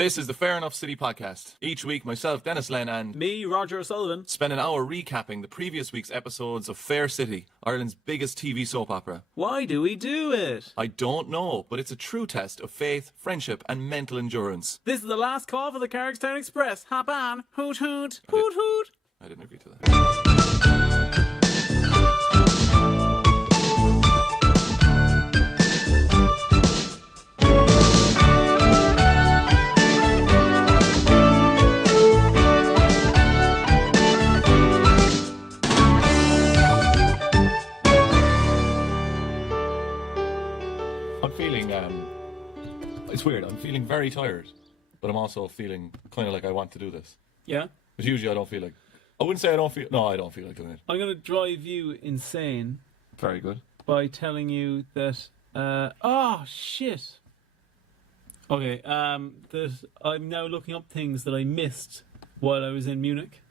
This is the Fair Enough City podcast. Each week, myself, Denis Len, and me, Roger O'Sullivan, spend an hour recapping the previous week's episodes of Fair City, Ireland's biggest TV soap opera. Why do we do it? I don't know, but it's a true test of faith, friendship, and mental endurance. This is the last call for the Carrickstown Express. Hop on. Hoot hoot. Hoot hoot. I didn't agree to that. It's weird. I'm feeling very tired, but I'm also feeling kind of like I want to do this. Yeah? But usually I don't feel like... I wouldn't say I don't feel... No, I don't feel like doing it. I'm going to drive you insane. Very good. By telling you that... oh, shit. Okay, that I'm now looking up things that I missed while I was in Munich.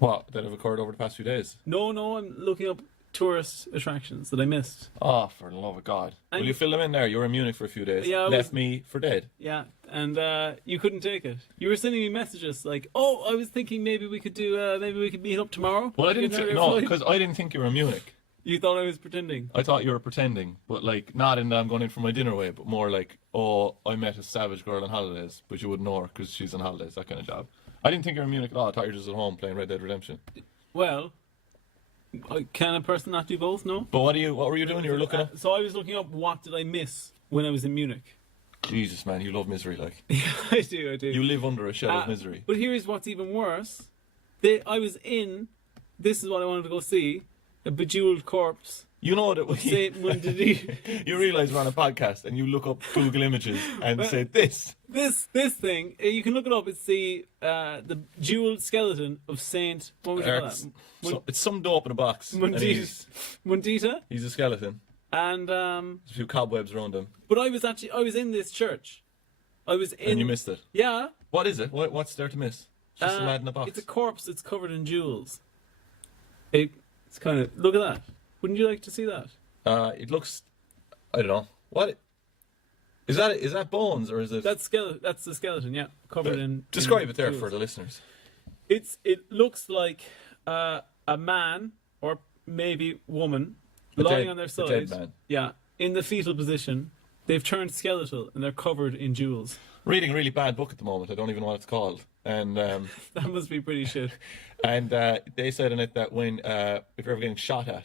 What? That have occurred over the past few days? No, I'm looking up tourist attractions that I missed. Oh, for the love of God. Will you fill them in there? You were in Munich for a few days. Yeah, left me for dead. Yeah, and you couldn't take it. You were sending me messages like, oh, I was thinking maybe we could meet up tomorrow. Well, I didn't no, because I didn't think you were in Munich. You thought I was pretending? I thought you were pretending, but like, not in that I'm going in for my dinner way, but more like, oh, I met a savage girl on holidays, but you wouldn't know her because she's on holidays, that kind of job. I didn't think you were in Munich at all. I thought you were just at home playing Red Dead Redemption. Well... Can a person not do both? No. But what were you doing? You were looking up. So I was looking up what did I miss when I was in Munich. Jesus, man, you love misery, like. Yeah, I do. You live under a shell of misery. But here's what's even worse. I was in. This is what I wanted to go see. A bejeweled corpse. You know that you realise we're on a podcast and you look up Google Images and say this thing. You can look it up. It's the jeweled skeleton of Saint. What would you call that? It's some dope in a box. Mundita. He's a skeleton. And there's a few cobwebs around him. But I was in this church. And you missed it. Yeah. What is it? What's there to miss? Just a lad in a box. It's a corpse that's covered in jewels. It's kind of look at that. Wouldn't you like to see that? It looks, I don't know. What is that? Is that bones or is it? That's the skeleton. Yeah, covered in. Describe it there for the listeners. It looks like a man or maybe woman lying on their side. A dead man. Yeah, in the fetal position. They've turned skeletal and they're covered in jewels. Reading a really bad book at the moment. I don't even know what it's called. And that must be pretty shit. And they said in it that when if you're ever getting shot at.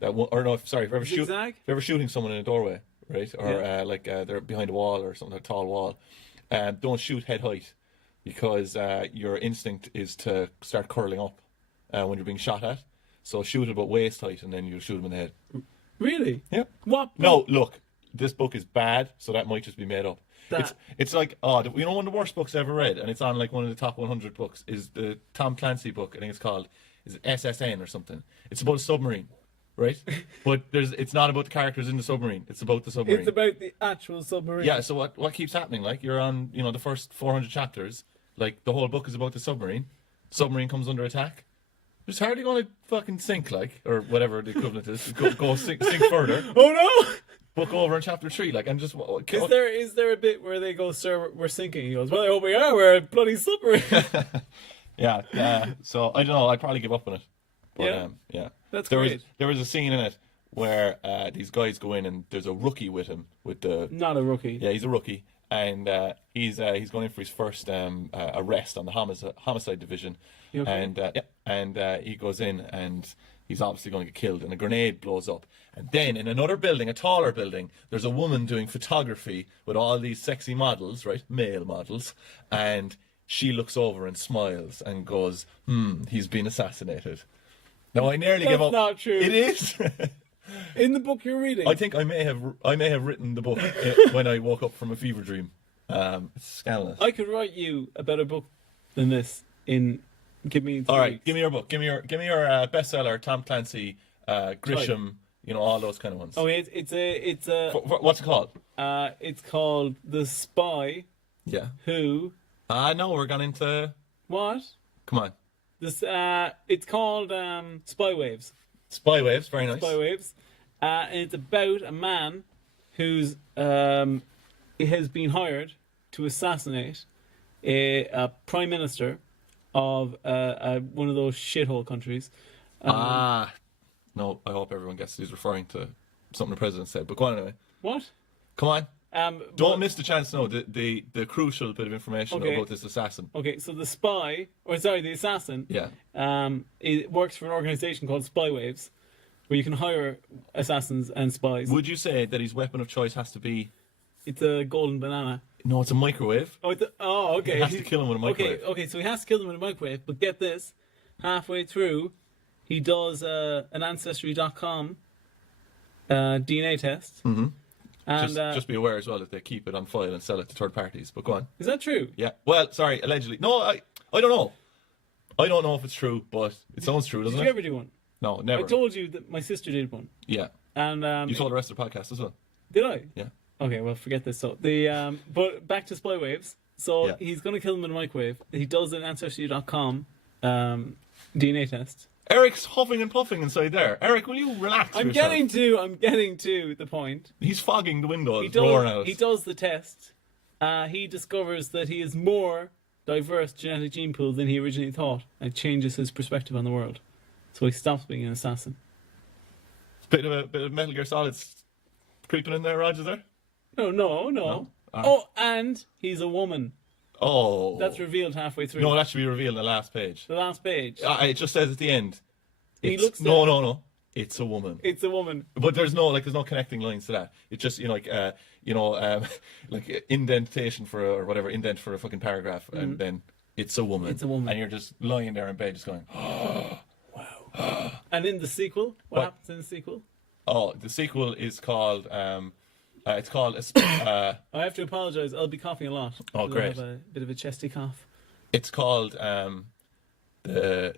If you're ever shooting someone in a doorway, right, or they're behind a wall or something, a tall wall, don't shoot head height because your instinct is to start curling up when you're being shot at. So shoot about waist height and then you shoot them in the head. Really? Yeah. What? No, look, this book is bad, so that might just be made up. It's like one of the worst books I ever read, and it's on like one of the top 100 books. Is the Tom Clancy book? I think it's called. Is it SSN or something? It's about a submarine. Right, but it's not about the characters in the submarine. It's about the submarine. It's about the actual submarine. Yeah. So what keeps happening? Like you're on, the first 400 chapters. Like the whole book is about the submarine. Submarine comes under attack. It's hardly going to fucking sink, like, or whatever the equivalent is. Go sink further. Oh no! Book over in chapter 3. Like, I'm just. Is there a bit where they go, "Sir, we're sinking"? He goes, "Well, I hope we are. We're a bloody submarine." Yeah. So I don't know. I'd probably give up on it. But, yeah. That's great. There was a scene in it where these guys go in and there's a rookie with him. Not a rookie. Yeah, he's a rookie. And he's going in for his first arrest on the homicide division. Okay. And he goes in and he's obviously going to get killed and a grenade blows up. And then in another building, a taller building, there's a woman doing photography with all these sexy models, right? Male models. And she looks over and smiles and goes, he's been assassinated. No, I nearly give up. That's not true. It is. In the book you're reading. I think I may have written the book when I woke up from a fever dream. It's scandalous. I could write you a better book than this. Give me. All right, weeks. Give me your book. Give me your bestseller, Tom Clancy, Grisham. All those kind of ones. Oh, it's a. What's it called? It's called The Spy. Yeah. Who? No, we're gone into. What? Come on. This it's called Spy Waves. Spy Waves, very nice. Spy Waves, and it's about a man who's has been hired to assassinate a prime minister of one of those shithole countries. No, I hope everyone gets he's referring to something the president said. But go on anyway. What? Come on. Don't miss the chance. No, the crucial bit of information about this assassin. Okay, so the assassin. Yeah. It works for an organization called Spywaves, where you can hire assassins and spies. Would you say that his weapon of choice has to be? It's a golden banana. No, it's a microwave. Okay. He has to kill him with a microwave. Okay, so he has to kill them with a microwave. But get this, halfway through, he does an Ancestry.com DNA test. Mm-hmm. And just be aware as well that they keep it on file and sell it to third parties. But go on. Is that true? Yeah. Well, sorry, allegedly. No, I don't know. I don't know if it's true, but it sounds true, doesn't it? Did you ever do one? No, never. I told you that my sister did one. Yeah. And you told the rest of the podcast as well. Did I? Yeah. Okay, well, forget this. So but back to Spywaves. So he's going to kill them in a microwave. He does an Ancestry.com DNA test. Eric's huffing and puffing inside there. Eric, will you relax I'm yourself? getting to the point. He's fogging the windows, roaring at us. He does the test. He discovers that he is more diverse genetic gene pool than he originally thought, and it changes his perspective on the world. So he stops being an assassin. Bit of Metal Gear Solid creeping in there, Roger, there? No. Oh, and he's a woman. Oh. That's revealed halfway through. No, that should be revealed in the last page. The last page. It just says at the end. No. It's a woman. It's a woman. But there's no connecting lines to that. It's just like indentation for indent for a fucking paragraph, and then it's a woman. It's a woman. And you're just lying there in bed, just going, wow. And in the sequel, what happens in the sequel? Oh, the sequel is called. It's called. I have to apologise. I'll be coughing a lot. Oh, great. I have a bit of a chesty cough. It's called the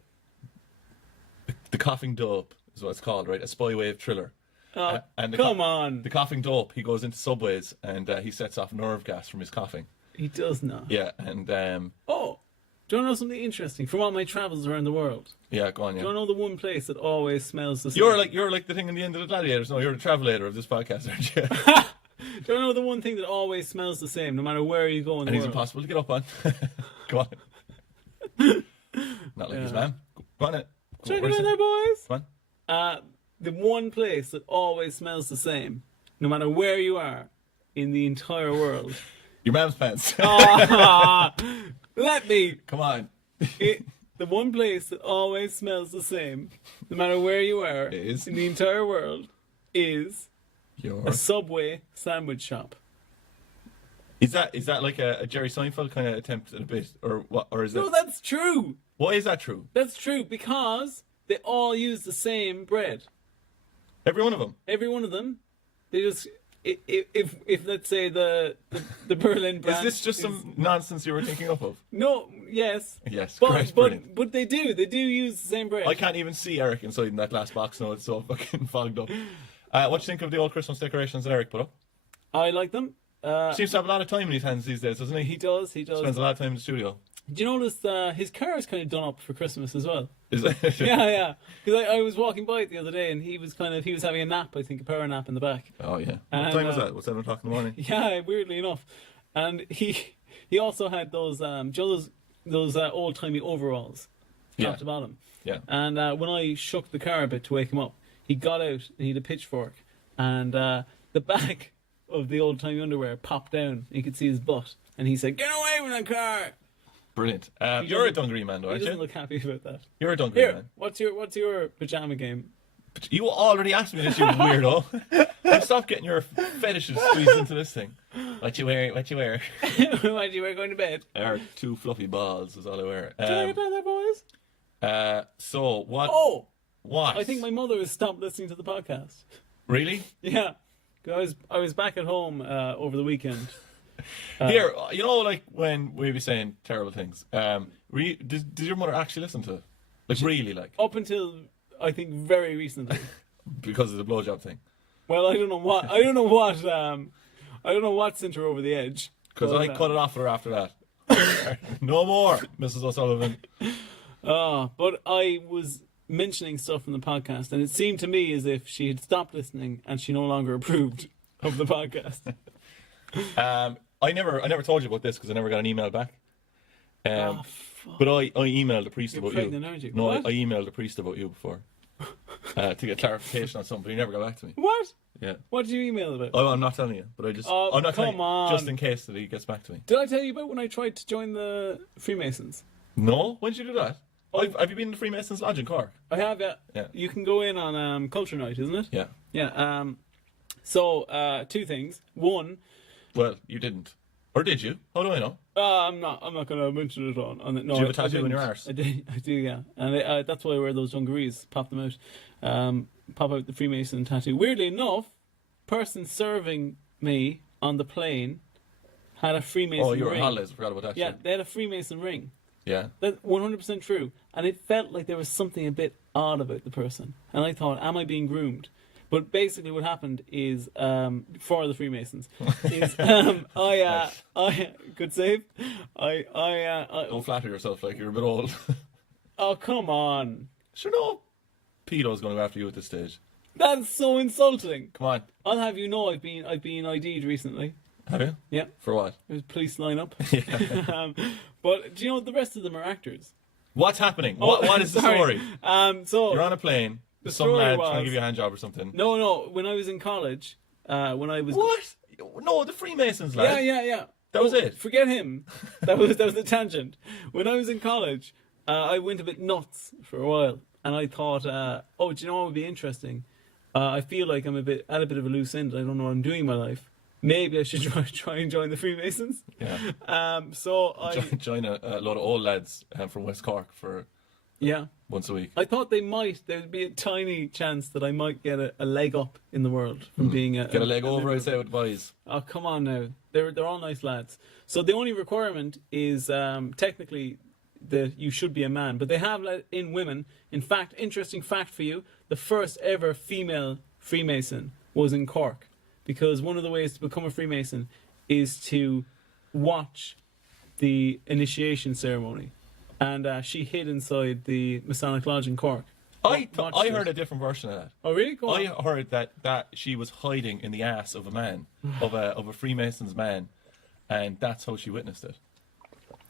Coughing Dope is what it's called, right? A spywave thriller. And come on. The Coughing Dope. He goes into subways and he sets off nerve gas from his coughing. He does not. Yeah, and do you want to know something interesting from all my travels around the world? Yeah, go on. Yeah. Do you want to know the one place that always smells the same? You're like the thing in the end of the Gladiators. No, you're the travelator of this podcast, aren't you? Do you know the one thing that always smells the same, no matter where you go in the world? And he's impossible to get up on. Go on. Not like his man. Go on it. Check it out there, boys. Come on. The one place that always smells the same, no matter where you are in the entire world. Your man's pants. Let me. Come on. The one place that always smells the same, no matter where you are in the entire world, is a Subway sandwich shop. Is that like a Jerry Seinfeld kind of attempt at a bit, or what? Or is that? No, that's true. Why is that true? That's true because they all use the same bread. Every one of them. Every one of them. They just if let's say the Berlin brand. Is this just some nonsense you were thinking up of? No. Yes. Yes. But they do use the same bread. I can't even see Eric inside in that glass box now. It's so fucking fogged up. What do you think of the old Christmas decorations that Eric put up? I like them. Seems to have a lot of time in his hands these days, doesn't he? He does. Spends a lot of time in the studio. Do you notice his car is kind of done up for Christmas as well? Is it? Yeah. Because I was walking by it the other day and he was having a nap, I think, a power nap in the back. Oh yeah. What time was that? Was 7 o'clock in the morning? Yeah, weirdly enough. And he also had those old timey overalls, top to bottom. Yeah. And when I shook the car a bit to wake him up, he got out and he had a pitchfork, and the back of the old timey underwear popped down. You could see his butt, and he said, "Get away from the car!" Brilliant. You're a Dungaree man, though, aren't you? He doesn't look happy about that. You're a Dungaree man. What's your pajama game? You already asked me this, you weirdo. Stop getting your fetishes squeezed into this thing. What you wear? What do you wear going to bed? Two fluffy balls is all I wear. Do you know about that, boys? So what? Oh, what? I think my mother has stopped listening to the podcast. Really? Yeah. I was back at home over the weekend. Here, like when we be saying terrible things. Did your mother actually listen to it? Like really, like? Up until I think very recently. Because of the blowjob thing. Well, I don't know what sent her over the edge. Because I cut it off for her after that. No more, Mrs. O'Sullivan. But I was mentioning stuff from the podcast, and it seemed to me as if she had stopped listening and she no longer approved of the podcast. I never told you about this because I never got an email back. But I emailed the priest You're about pregnant, you. aren't you? No, What? I emailed the priest about you before to get clarification on something, but he never got back to me. What? Yeah. What did you email about? Oh, I'm not telling you, but Oh, I'm not telling come you, on. just in case that he gets back to me. Did I tell you about when I tried to join the Freemasons? No? When did you do that? Oh. Have you been to Freemasons Lodge in Cork? I have, yeah. Yeah. You can go in on Culture Night, isn't it? Yeah. Yeah. So, two things. One, Well, you didn't. Or did you? How do I know? I'm not going to mention it on the. No, Do you have a I tattoo in your didn't. arse? I do, yeah. And that's why I wear those dungarees. Pop them out. Pop out the Freemason tattoo. Weirdly enough, person serving me on the plane had a Freemason Oh, you were ring. on holidays. I forgot about that. Yeah, shit. they had a Freemason ring. Yeah. That's 100% true. And it felt like there was something a bit odd about the person. And I thought, am I being groomed? But basically what happened is, for the Freemasons, is, good save. Don't flatter yourself like you're a bit old. Oh, come on. Sure, no. Pedo's going to go after you at this stage. That's so insulting. Come on. I'll have you know I've been ID'd recently. Have you? Yeah. For what? There's police lineup. Yeah. But do you know the rest of them are actors? What's happening? What is the Sorry. story? So You're on a plane. the Some story lad was- trying to give you a hand job or something. No. When I was in college, when I was What? No, the Freemasons, lad. Yeah. That was it. Forget him. That was the tangent. When I was in college, I went a bit nuts for a while, and I thought, do you know what would be interesting? I feel like I'm at a bit of a loose end. I don't know what I'm doing in my life. Maybe I should try and join the Freemasons. Yeah. So I Join a lot of old lads from West Cork for once a week. I thought there'd be a tiny chance that I might get a leg up in the world from being Get a leg over, I'd say, with boys. Oh, come on now. They're all nice lads. So the only requirement is technically that you should be a man. But they have let in women. In fact, interesting fact for you, the first ever female Freemason was in Cork. Because one of the ways to become a Freemason is to watch the initiation ceremony. And she hid inside the Masonic Lodge in Cork. I Watched heard it. a different version of that. Oh, really? Go on. I heard that she was hiding in the ass of a man, of a Freemason's man, and that's how she witnessed it.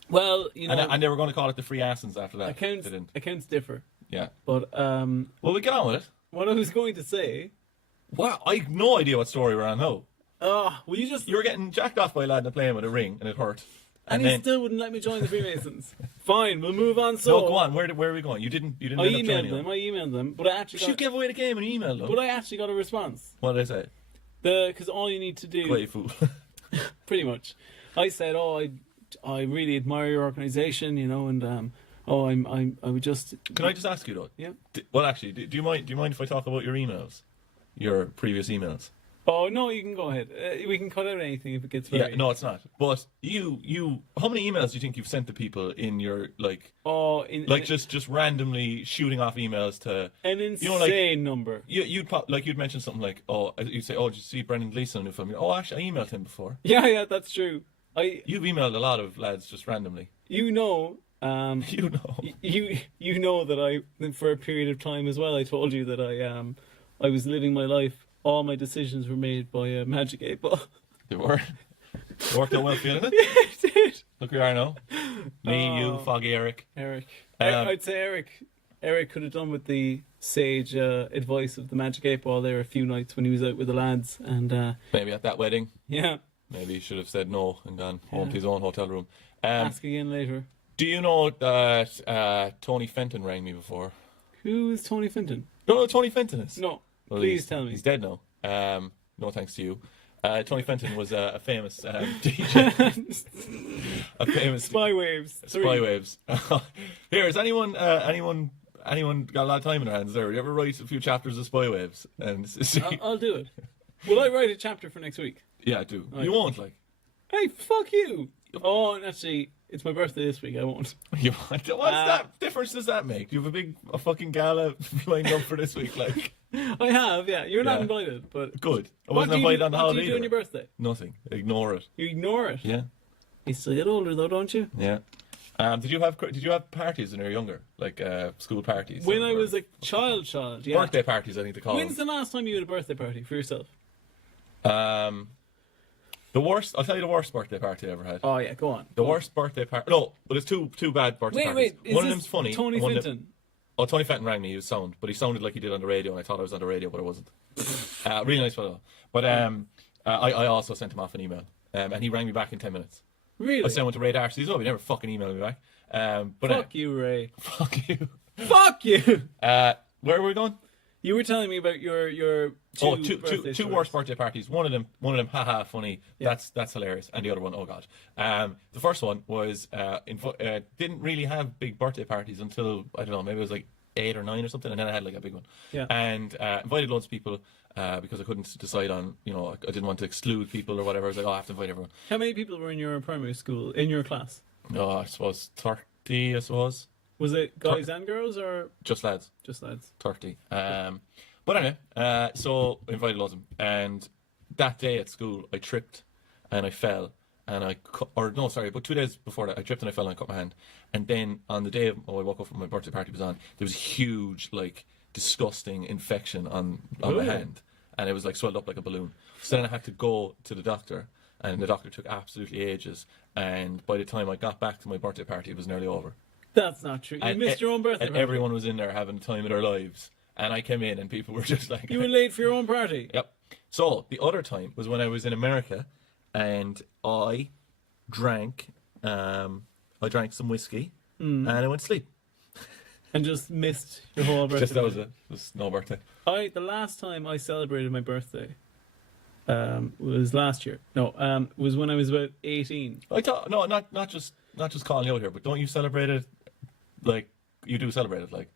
Well, you know, And they were going to call it the Freemasons after that. accounts differ. Yeah. But Well, we get on with it. what I was going to say... Wow, I have no idea what story we're on now. will you just... You were getting jacked off by a lad in a plane with a ring, and it hurt. And he still wouldn't let me join the Freemasons. Fine, we'll move on. So No, go on. Where are we going? You didn't I end up joining emailed them, but I actually You gave away the game and emailed them. but I actually got a response. What did I say? Because all you need to do, Great fool. pretty much, I said, I really admire your organisation, you know, and I would just. Can I just ask you though? Yeah. Well, actually, do you mind if I talk about your emails, your previous emails? Oh no, you can go ahead. We can cut out anything if it gets very. Yeah, no, it's not. But you, how many emails do you think you've sent to people in your just randomly shooting off emails to an insane number. You'd mention something like, you'd say, did you see Brendan Gleeson in the film? Actually, I emailed him before. Yeah, that's true. You've emailed a lot of lads just randomly. You know. You know. You know that for a period of time as well, I told you that I was living my life. All my decisions were made by a magic 8 ball. They were. It worked out well for you, didn't it? Yeah, it did. Look where we are now. Me, you, Foggy Eric. I'd say Eric could have done with the sage advice of the magic 8 ball there a few nights when he was out with the lads. And maybe at that wedding. Yeah. Maybe he should have said no and gone home to his own hotel room. Ask again later. Do you know that Tony Fenton rang me before? Who is Tony Fenton? Don't know who Tony Fenton is? No. Well, Please tell me. He's dead now. No thanks to you. Tony Fenton was a famous DJ. A famous Spy Waves. Spy Waves. Here, has anyone got a lot of time in their hands there? You ever write a few chapters of Spy Waves? And I'll do it. Will I write a chapter for next week? Yeah, I do. Right. You won't, like. Hey, fuck you. Oh, and actually, it's my birthday this week. I won't. You won't. What's that difference does that make? Do you have a fucking gala lined up for this week, like? I have, yeah. You're not invited, but good. I What wasn't do you invited do- on the what do holiday. you do on either. your birthday? Nothing. Ignore it. You ignore it. Yeah. You still get older though, don't you? Yeah. Did you have parties when you were younger, like school parties? When or- I was a child, yeah. Birthday parties, I think they call When's them. the last time you had a birthday party for yourself? The The worst. I'll tell you the worst birthday party I ever had. Oh yeah, go on. The worst birthday party. No, but it's two bad birthday parties. Wait. One of them's funny. Tony and Fenton. Tony Fenton rang me. He was sound, but he sounded like he did on the radio, and I thought I was on the radio, but I wasn't. Really nice fellow. But I also sent him off an email, and he rang me back in 10 minutes. Really? I sent one to Ray Darcy. He's, he never fucking emailed me back. But Fuck you, Ray. Fuck you. Fuck you. Where were we going? You were telling me about your two worst birthday parties. One of them, haha, funny. Yeah. That's hilarious. And the other one, oh god. The first one was didn't really have big birthday parties until I don't know, maybe it was like 8 or 9 or something, and then I had like a big one. Yeah. And invited loads of people because I couldn't decide on, I didn't want to exclude people or whatever. I was like, I have to invite everyone. How many people were in your primary school in your class? No, I suppose 30. I suppose. Was it guys and girls or just lads? Just lads. 30. But anyway, so I invited loads of them, and that day at school I tripped and I fell, and but 2 days before that I tripped and I fell and I cut my hand, and then on the day I woke up when my birthday party was on, there was a huge, like, disgusting infection on my hand, and it was like swelled up like a balloon. So then I had to go to the doctor, and the doctor took absolutely ages, and by the time I got back to my birthday party it was nearly over. That's not true. You missed your own birthday and party. Everyone was in there having the time of their lives. And I came in and people were just like... You were late for your own party? Yep. So, the other time was when I was in America and I drank some whiskey and I went to sleep. And just missed your whole birthday. That was it. It was no birthday. The last time I celebrated my birthday was last year. No, was when I was about 18. I thought... No, not just calling you out here, but don't you celebrate it like you do celebrate it? Like,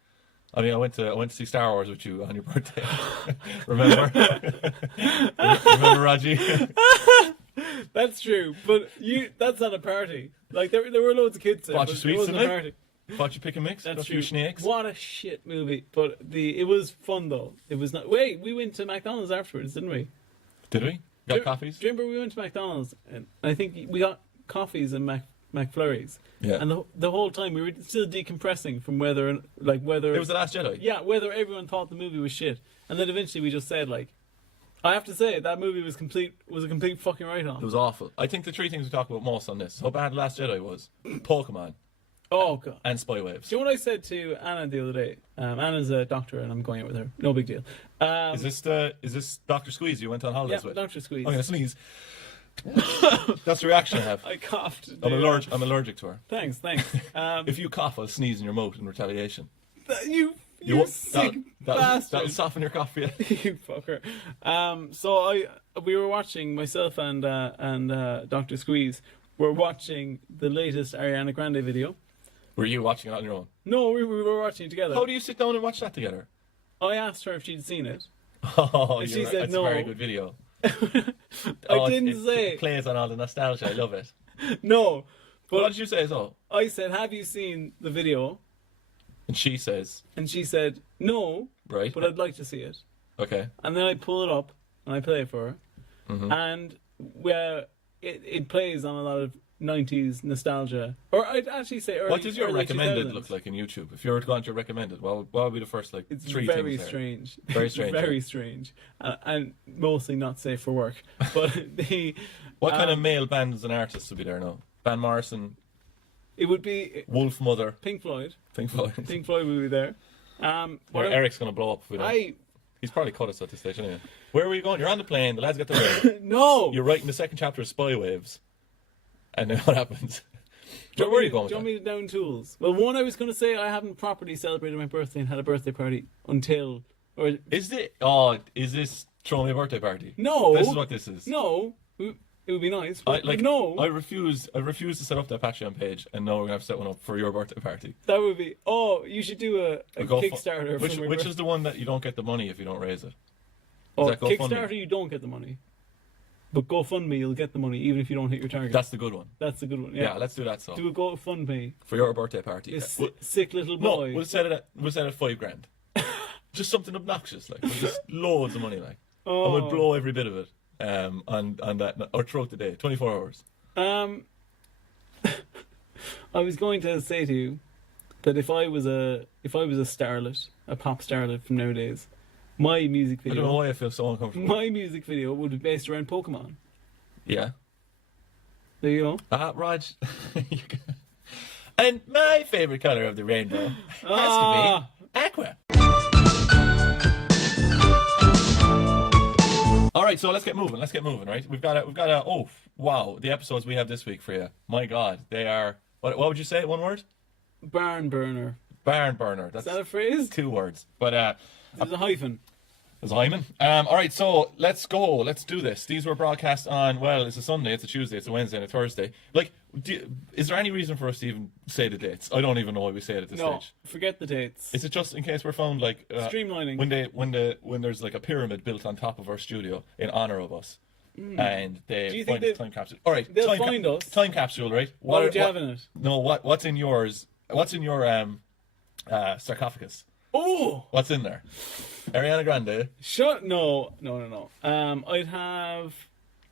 I mean, I went to see Star Wars with you on your birthday. Remember? Remember, Raji? That's true, but that's not a party. Like, there were loads of kids there. Bought you sweets in it? Bought you pick and mix? That's true. You snakes? What a shit movie. But it was fun, though. It was not... Wait, we went to McDonald's afterwards, didn't we? Did we? Got coffees? Do you remember we went to McDonald's? And I think we got coffees and McFlurries. Yeah. And the whole time we were still decompressing from whether it was The Last Jedi. Yeah, whether everyone thought the movie was shit. And then eventually we just said, like, I have to say that movie was a complete fucking write-off. It was awful. I think the three things we talk about most on this: how bad Last Jedi was, Pokemon, oh god, and Spy Waves. Do you know what I said to Anna the other day? Anna's a doctor and I'm going out with her. No big deal. Is this Dr. Squeeze you went on holidays with? Yeah, Dr. Squeeze. I'm gonna sneeze. That's the reaction I have. I coughed. I'm allergic to her. Thanks. If you cough, I'll sneeze in your mouth in retaliation. You sick bastard. That'll soften your cough, yeah. You fucker. So we were watching, myself and Dr. Squeeze were watching the latest Ariana Grande video. Were you watching it on your own? No, we were watching it together. How do you sit down and watch that together? I asked her if she'd seen it. Oh, and she said it's no. a very good video. I didn't say. It plays on all the nostalgia. I love it. No. But what did you say as well? I said, have you seen the video? And she says... And she said, no. Right. But I'd like to see it. Okay. And then I pull it up and I play it for her. Mm-hmm. And it plays on a lot of 90s nostalgia. Or I'd actually say early. What does your recommended 2000s. look like in YouTube? If you were to go onto your recommended, what would be the first it's three very things strange. There? Very strange. Very strange. And mostly not safe for work. But what kind of male bands and artists would be there now? Van Morrison. It would be Wolf Mother. Pink Floyd. Pink Floyd. Pink Floyd would be there. Eric's going to blow up if we don't. He's probably cut us at this stage anyway. Where were you going? You're on the plane. The lads got the rain. No! You're writing the second chapter of Spy Waves. And then what happens? Where were you going with Do you want me to down tools? Well, one, I was going to say I haven't properly celebrated my birthday and had a birthday party until... Is this throw me a birthday party? No. This is what this is. No. It would be nice. But no. I refuse to set up that Patreon page, and now we're going to have to set one up for your birthday party. That would be... Oh, you should do a Kickstarter. Which is the one that you don't get the money if you don't raise it? Kickstarter, you don't get the money. But GoFundMe, you'll get the money even if you don't hit your target. That's the good one. That's the good one, yeah. Let's do that. So do a GoFundMe. For your birthday party. Sick little boy. No, we'll set it at $5,000. Just something obnoxious, like just loads of money, like. Oh. And we'll blow every bit of it on that, or throughout the day, 24 hours. I was going to say to you that if I was a starlet, a pop starlet from nowadays, my music video... I don't know why I feel so uncomfortable. My music video would be based around Pokemon. Yeah. There you go. Rog. And my favourite colour of the rainbow has to be aqua. All right, so let's get moving, right? We've got a, oh, wow, the episodes we have this week for you. My God, they are, what would you say, one word? Barn burner. Barn burner. Is that a phrase? 2 words. But, there's a hyphen. There's a hyphen. All right, so let's go. Let's do this. These were broadcast on, well, it's a Sunday, it's a Tuesday, it's a Wednesday, and a Thursday. Like, is there any reason for us to even say the dates? I don't even know why we say it at this stage. Forget the dates. Is it just in case we're found, like... streamlining. When there's, like, a pyramid built on top of our studio in honour of us, and they find a time capsule. All right, they'll find us. Time capsule, right? What would you have in it? No, what's in yours? What's in your sarcophagus? Oh! What's in there? Ariana Grande? No.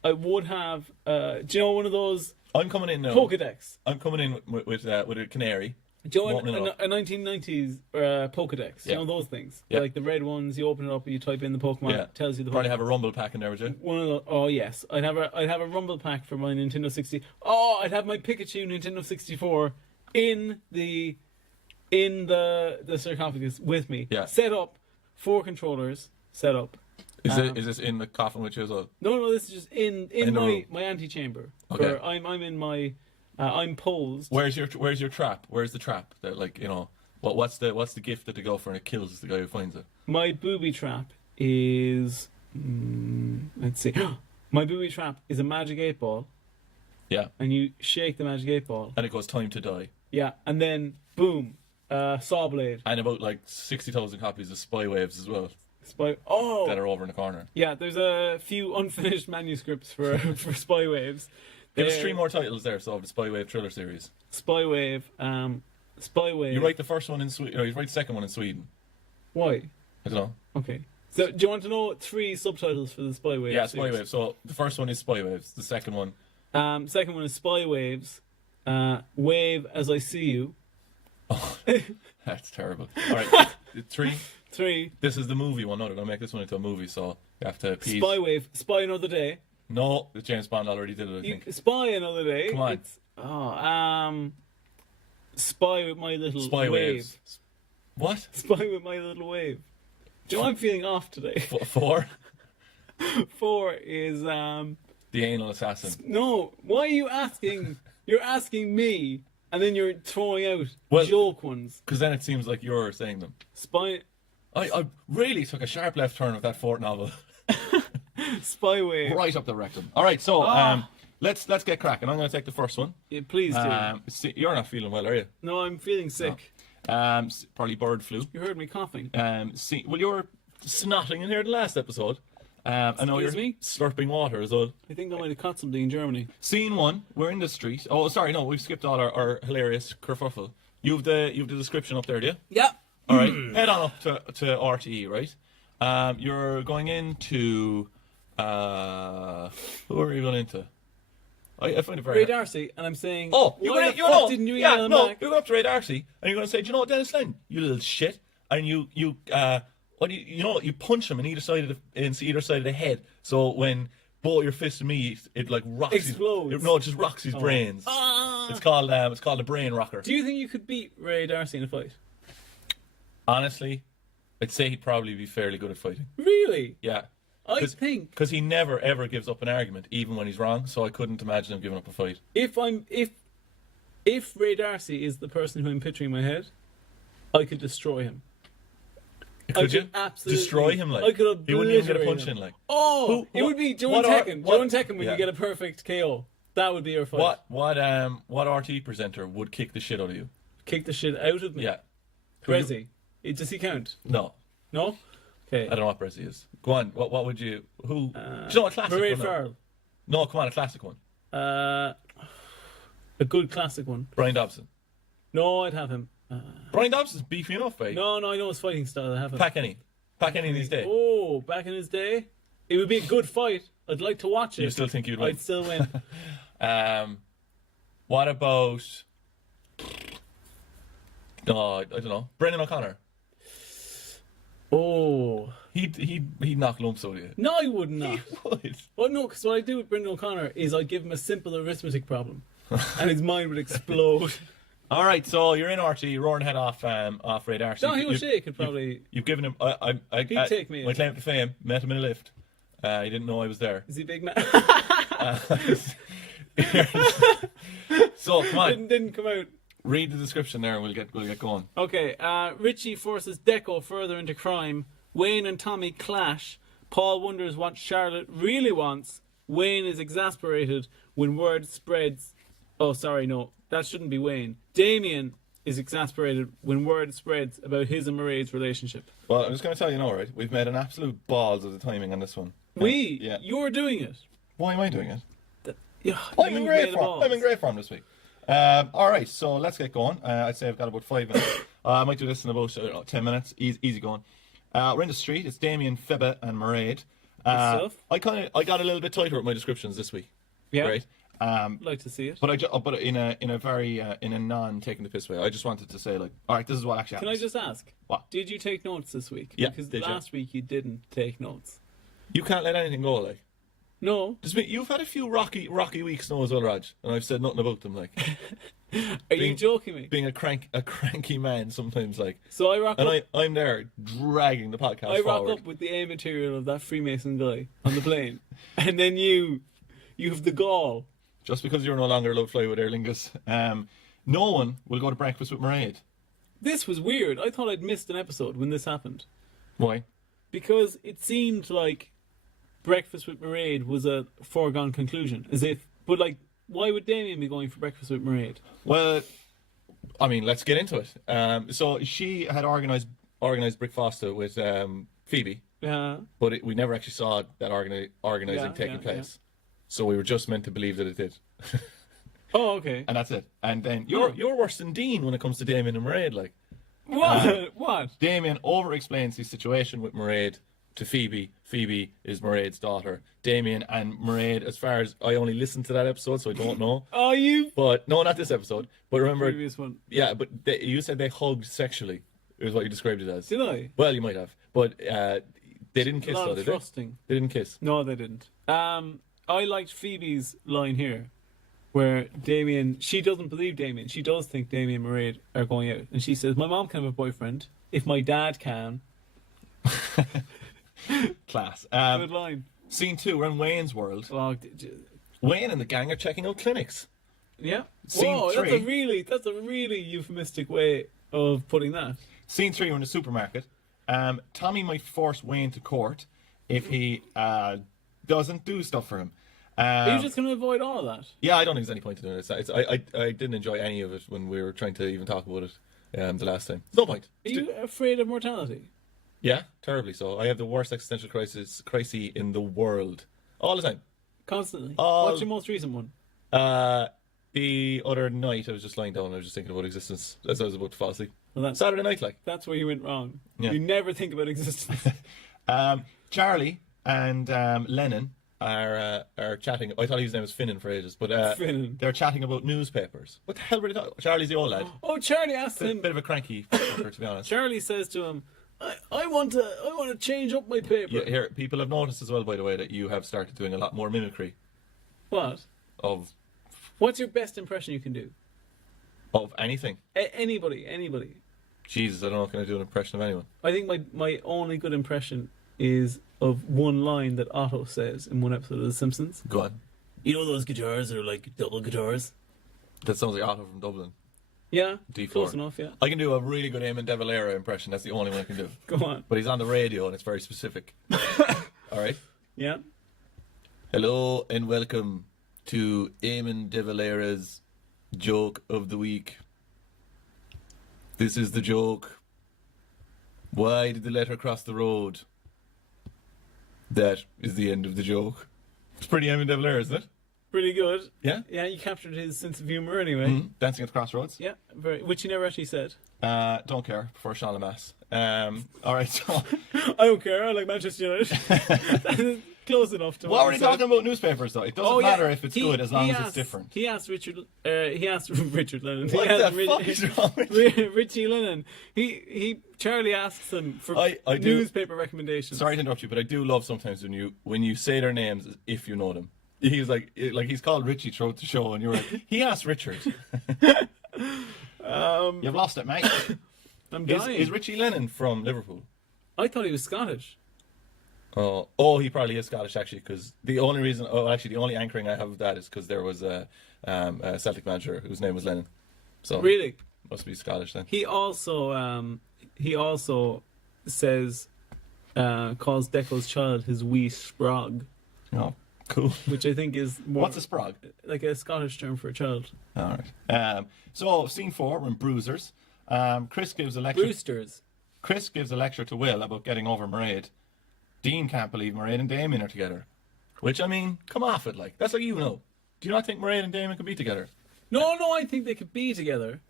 I would have, do you know one of those... I'm coming in now. Pokedex. I'm coming in with a canary. Do you know a 1990s Pokedex? Yeah. You know those things? Yeah. Like the red ones, you open it up and you type in the Pokemon, it tells you the Probably have a Rumble pack in there, would you? one of those. Oh yes, I'd have a Rumble pack for my Nintendo 60. Oh, I'd have my Pikachu Nintendo 64 in the sarcophagus with me. Yeah. Set up 4 controllers. Set up. Is this in the coffin with you as well? No, this is just in my antechamber. Okay. Where I'm in my I'm posed. Where's your trap? Where's the trap? That, like, you know, what's the gift that they go for and it kills the guy who finds it? My booby trap is let's see. My booby trap is a magic 8-ball. Yeah. And you shake the magic 8-ball. And it goes time to die. Yeah, and then boom, saw blade. And about like 60,000 copies of Spy Waves as well. That are over in the corner. Yeah, there's a few unfinished manuscripts for Spy Waves. There's 3 more titles there, so of the Spy Wave thriller series. Spy Wave. You write the first one in Sweden, or you write the second one in Sweden. Why? I don't know. Okay. So, do you want to know 3 subtitles for the Spy Waves? Yeah, Spy Waves. So the first one is Spy Waves. The second one. Second one is Spy Waves. Wave as I see you. Oh, that's terrible. All right, 3. 3. This is the movie one. No, they're gonna make this one into a movie, so you have to appease. Spy Wave. Spy Another Day. No, James Bond already did it, I think. Spy Another Day. Come on. Spy with my little Spy wave. Waves. What? Spy with my little wave. Do you know I'm feeling off today? 4? 4 is The Anal Assassin. No, why are you asking? You're asking me, and then you're throwing out joke ones. Because then it seems like you're saying them. Spy. I really took a sharp left turn with that 4th novel. Spy Wave. Right up the rectum. All right, so let's get cracking. I'm going to take the first one. Yeah, please do. You're not feeling well, are you? No, I'm feeling sick. No. Probably bird flu. You heard me coughing. Well, you were snotting in here the last episode. I know you're slurping water as well. I think I might have caught something in Germany. Scene 1, we're in the street. Oh, sorry, no, we've skipped all our hilarious kerfuffle. You've the description up there, do you? Yeah. All right, head on up to RTE, right? You're going into... who are you going into? I find it very... Ray Darcy, and I'm saying... Oh, you're going to you're going up to Ray Darcy, and you're going to say, do you know what, Dennis Lynn, you little shit, and you punch him in either side of the head, so when both your fists meet, it like rocks. Explodes. It just rocks his brains. It's called a brain rocker. Do you think you could beat Ray Darcy in a fight? Honestly, I'd say he'd probably be fairly good at fighting. Really? Yeah. I think because he never ever gives up an argument, even when he's wrong. So I couldn't imagine him giving up a fight. If Ray Darcy is the person who I'm picturing in my head, I could destroy him. Could you absolutely destroy him? Like I could obliterate he wouldn't even get a punch him. in. Like it would be Joe and Tekken. Joe and Tekken when you get a perfect KO. That would be your fight. What RT presenter would kick the shit out of you? Kick the shit out of me? Yeah. Brezzy. Does he count? No. No? Okay. I don't know what Brezzy is. Go on. What would you... Who... do you know a classic Mairead one? Farrell. No, come on, a classic one. A good classic one. Brian Dobson. No, I'd have him. Brian Dobson's beefy enough, eh? No, I know his fighting style. I have him. Pac Any in his day. Oh, back in his day? It would be a good fight. I'd like to watch it. You still think you'd win? I'd still win. What about... No, I don't know. Brendan O'Connor. Oh. He'd knock lumps out of you. No, I would not. He would. Well, no, because what I do with Brendan O'Connor is I give him a simple arithmetic problem, and his mind would explode. All right, so you're in RT, roaring head off radar. So Donahue O'Shea could probably. You've given him. He'd take me. My claim to fame. Met him in a lift. He didn't know I was there. Is he a big man? So come on. Didn't come out. Read the description there, and we'll get going. Okay. Richie forces Deco further into crime. Wayne and Tommy clash. Paul wonders what Charlotte really wants. Wayne is exasperated when word spreads. Oh, sorry, no, that shouldn't be Wayne. Damien is exasperated when word spreads about his and Mairead's relationship. Well, I'm just going to tell you now, right? We've made an absolute balls of the timing on this one. Yeah. You're doing it. Why am I doing it? I'm in You've great made form. I'm in great form this week. All right, so let's get going. I'd say I've got about 5 minutes. I might do this in about 10 minutes. Easy going. We're in the street. It's Damien, Phoebe, and Mairead. I got a little bit tighter with my descriptions this week. Yeah. Right. Like to see it. But in a very in a non taking the piss way. I just wanted to say all right, this is what actually happens. Can I just ask? What? Did you take notes this week? Yeah. Because last week you didn't take notes. You can't let anything go, like. No. You've had a few rocky weeks now as well, Raj, and I've said nothing about them, like. Are you joking me? Being a cranky man sometimes, like. So I rock up. I'm there dragging the podcast I rock forward. up with the A material of that Freemason guy on the plane, and then you have the gall. Just because you're no longer allowed to fly with Aer Lingus, no one will go to breakfast with Mairead. This was weird. I thought I'd missed an episode when this happened. Why? Because it seemed like breakfast with Mairead was a foregone conclusion. But why would Damien be going for breakfast with Mairead? Well, I mean, let's get into it. So she had organised Brick Fosta with Phoebe. Yeah. But we never actually saw that organising taking place. So we were just meant to believe that it did. Oh, okay. And that's it. And then you're worse than Dean when it comes to Damien and Mairead, like. What? What? Damien over-explains his situation with Mairead to Phoebe. Phoebe is Mairead's daughter. Damien and Mairead, as far as I only listened to that episode, so I don't know. Oh, you? But no, not this episode. But remember, the previous one. Yeah, but you said they hugged sexually. Is what you described it as. Did I? Well, you might have, but they didn't kiss though, did they? They didn't kiss. No, they didn't. I liked Phoebe's line here, where Damien, she doesn't believe Damien. She does think Damien and Mairead are going out, and she says, "My mom can have a boyfriend if my dad can." Class. Good line. Scene 2, we're in Wayne's world. Oh, Wayne and the gang are checking out clinics. Yeah. Scene Whoa, 3. that's a really euphemistic way of putting that. Scene 3, we're in the supermarket. Tommy might force Wayne to court if he doesn't do stuff for him. Are you just going to avoid all of that? Yeah, I don't think there's any point in doing this. I didn't enjoy any of it when we were trying to even talk about it the last time. No point. Are you afraid of mortality? Yeah, terribly so. I have the worst existential crisis in the world. All the time. Constantly. What's your most recent one? The other night I was just lying down and I was just thinking about existence as I was about to fall asleep. Well, Saturday night, like. That's where you went wrong. Yeah. You never think about existence. Charlie and Lennon are chatting. I thought his name was Finnan for ages, but Finnan. They're chatting about newspapers. What the hell were they talking? Charlie's the old lad. Oh, Charlie asked him. Bit of a cranky fucker, to be honest. Charlie says to him, I want to change up my paper. Yeah, here, people have noticed as well, by the way, that you have started doing a lot more mimicry. What? What's your best impression you can do? Of anything. Anybody. Jesus, I don't know if I can do an impression of anyone. I think my only good impression is of one line that Otto says in one episode of The Simpsons. Go on. You know those guitars are like double guitars? That sounds like Otto from Dublin. Yeah, D4. close enough, yeah. I can do a really good Eamon de Valera impression. That's the only one I can do. Go on. But he's on the radio and it's very specific. All right? Yeah. Hello and welcome to Eamon de Valera's joke of the week. This is the joke. Why did the letter cross the road? That is the end of the joke. It's pretty Eamon de Valera, isn't it? Pretty good. Yeah? Yeah, you captured his sense of humour anyway. Mm-hmm. Dancing at the Crossroads. Yeah, which he never actually said. Don't care. Prefer Sean Lamass. Alright, so... I don't care, I like Manchester United. close enough to What were you talking about newspapers though? It doesn't matter if it's He- good as long he as asked- it's different. He asked Richard Lennon. What He the asked fuck is wrong with you? Richie Lennon. Charlie asks him for I do- newspaper recommendations. Sorry to interrupt you, but I do love sometimes when you say their names as if you know them. He's like he's called Richie throughout the show, and you're like, he asked Richard. You've lost it, mate. I'm dying. Is Richie Lennon from Liverpool? I thought he was Scottish. Oh, he probably is Scottish actually, because the only anchoring I have of that is because there was a Celtic manager whose name was Lennon. So Really? must be Scottish then. He also says calls Deco's child his wee sprog, Oh, cool. which I think is more What's a sprog? like a Scottish term for a child. All right. So scene 4, we're in Bruisers. Chris gives a lecture. Roosters. Chris gives a lecture to Will about getting over Mairead. Dean can't believe Mairead and Damien are together. Which, I mean, come off it, like. That's like you know. Do you not think Mairead and Damien could be together? No, I think they could be together.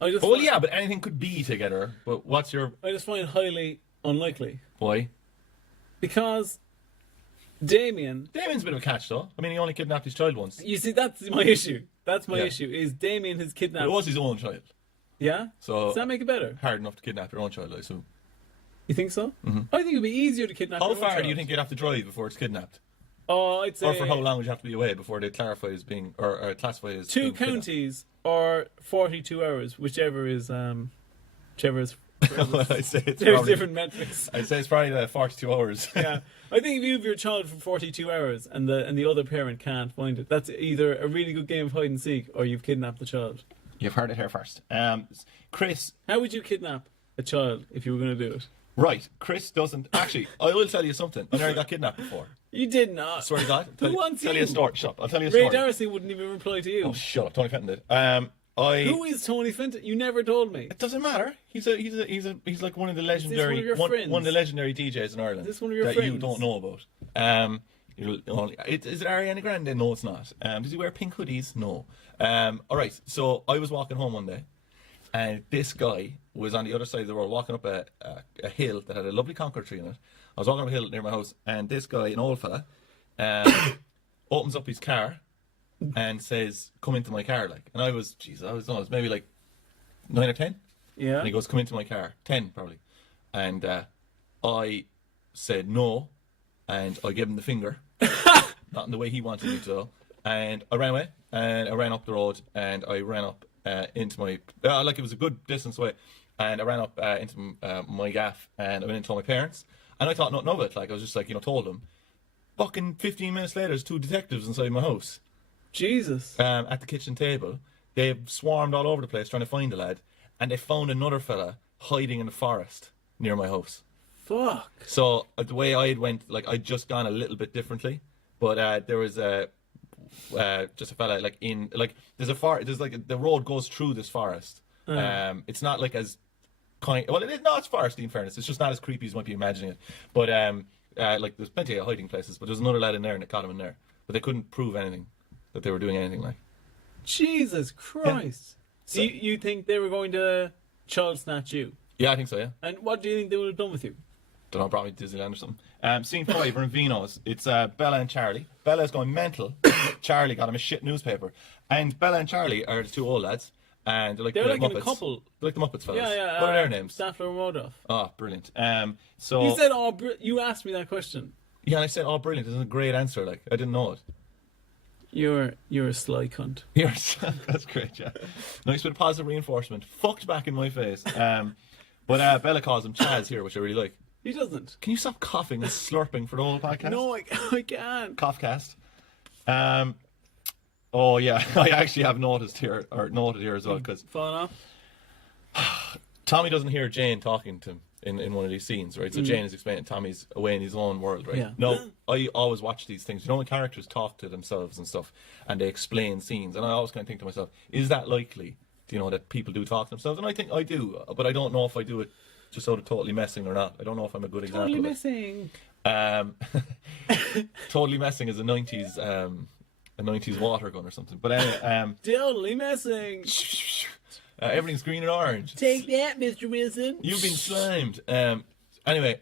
Well, yeah, but anything could be together. But what's your... I just find it highly unlikely. Why? Because Damien's Damien's a bit of a catch, though. I mean, he only kidnapped his child once. You see, that's my issue. That's my Yeah. issue, is Damien has kidnapped... It was his own child. Yeah? So Does that make it better? hard enough to kidnap your own child, I assume. You think so? Mm-hmm. I think it'd be easier to kidnap How your own far child. do you think you'd have to drive before it's kidnapped? Oh, I'd say... Or for how long would you have to be away before they clarify as being... or classify as... 2 being kidnapped? counties or 42 hours, whichever is... Whichever is... Well, I'd say it's There's probably... different metrics. I'd say it's probably 42 hours. Yeah, I think if you have your child for 42 hours and the other parent can't find it, that's either a really good game of hide and seek or you've kidnapped the child. You've heard it here first. Chris... How would you kidnap a child if you were going to do it? Right, Chris doesn't... Actually, I will tell you something. I nearly got kidnapped before. You did not. I swear to God. Who wants tell you? you a story. Shut up. I'll tell you a Ray story. Darcy wouldn't even reply to you. Oh, shut up. Tony Fenton did. Who is Tony Fenton? You never told me. It doesn't matter. He's like one of the legendary... one of your friends? One of the legendary DJs in Ireland. Is this one of your that friends? you don't know about. Is it Ariana Grande? No, it's not. Does he wear pink hoodies? No. Alright, so I was walking home one day, and this guy was on the other side of the road walking up a hill that had a lovely concord tree in it. I was walking up a hill near my house, and this guy, an old fella, opens up his car and says, "Come into my car," like. And I was maybe like 9 or 10. Yeah. And he goes, "Come into my car." 10 probably. And I said no, and I gave him the finger, not in the way he wanted me to. And I ran away, and I ran up the road, and I ran up into my like it was a good distance away, and I ran up into my gaff, and I went and told my parents, and I thought nothing of it. Like I was just like told them. Fucking 15 minutes later, there's 2 detectives inside my house. Jesus. At the kitchen table. They've swarmed all over the place trying to find the lad, and they found another fella hiding in the forest near my house. Fuck. So the way I went, like I'd just gone a little bit differently, but there was just a fella there's like the road goes through this forest. It's not like as it's foresty in fairness. It's just not as creepy as you might be imagining it. But like there's plenty of hiding places, but there's another lad in there and they caught him in there, but they couldn't prove anything that they were doing anything like. Jesus Christ. So you think they were going to child snatch you? Yeah, I think so. Yeah. And what do you think they would have done with you? Don't know, probably Disneyland or something. Scene 5, we're in Vino's. It's Bella and Charlie. Bella's going mental. Charlie got him a shit newspaper. And Bella and Charlie are the 2 old lads. And they're They're like Muppets. in a couple. They're like the Muppets fellas. Yeah. What are their names? Staffler and Rodolph. Oh, brilliant. So You said, you asked me that question. yeah, and I said, "Oh, brilliant! This is a great answer." Like I didn't know it. You're a sly cunt. That's great. Yeah, nice bit of positive reinforcement. Fucked back in my face. But Bella calls him Chaz here, which I really like. He doesn't. Can you stop coughing and slurping for the whole podcast? No, I can't. Coughcast. Oh yeah, I actually have noted here as well because Falling off. Tommy doesn't hear Jane talking to him in one of these scenes, right? So Jane is explaining Tommy's away in his own world, right? Yeah. No, I always watch these things. You know when characters talk to themselves and stuff, and they explain scenes, and I always kind of think to myself, is that likely? That people do talk to themselves? And I think I do, but I don't know if I do it just out of totally messing or not. I don't know if I'm a good example. Totally of it. missing. Totally messing is a 90s water gun or something. But anyway, Totally messing. everything's green and orange. Take that, Mr. Wilson. You've been slimed. Anyway,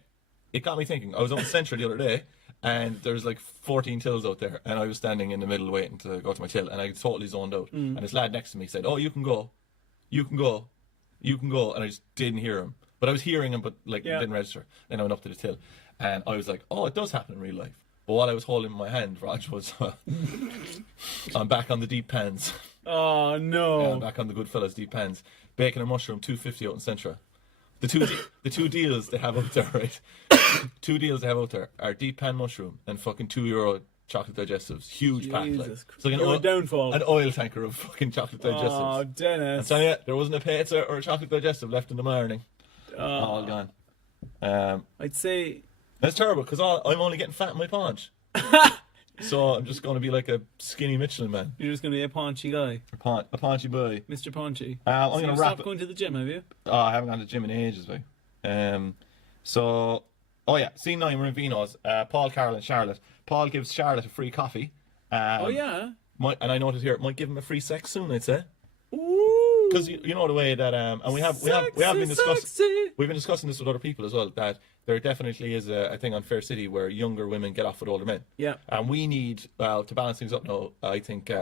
it got me thinking. I was on Central the other day, and there's like 14 tills out there, and I was standing in the middle waiting to go to my till, and I totally zoned out. And this lad next to me said, "Oh, you can go, and I just didn't hear him, but I was hearing him, but like it didn't register. Then I went up to the till, and I was like, "Oh, it does happen in real life." But what I was holding in my hand, Raj, was I'm back on the deep pans. Oh no! Yeah, I'm back on the Goodfellas deep pans. Bacon and mushroom, $2.50 out in Centra. The two deals they have out there, right? Two deals they have out there are deep pan mushroom and fucking €2 chocolate digestives. Huge pack, like. It's like an oil tanker of fucking chocolate digestives. Oh, Dennis! I'm telling you, there wasn't a pizza or a chocolate digestive left in the morning. All gone. I'd say that's terrible because I'm only getting fat in my paunch. So I'm just going to be like a skinny Michelin man. You're just going to be a paunchy guy. A paunchy boy. Mr. Paunchy. I'm going to wrap it. Going to the gym, have you? Oh, I haven't gone to the gym in ages, mate. Scene 9, we're in Vino's. Paul, Carol and Charlotte. Paul gives Charlotte a free coffee. And I noticed here, it might give him a free sex soon, I'd say. Ooh. Because you know the way that and we have been discussing. We've been discussing this with other people as well, that there definitely is a thing on Fair City where younger women get off with older men. Yeah. And we need, to balance things up now, I think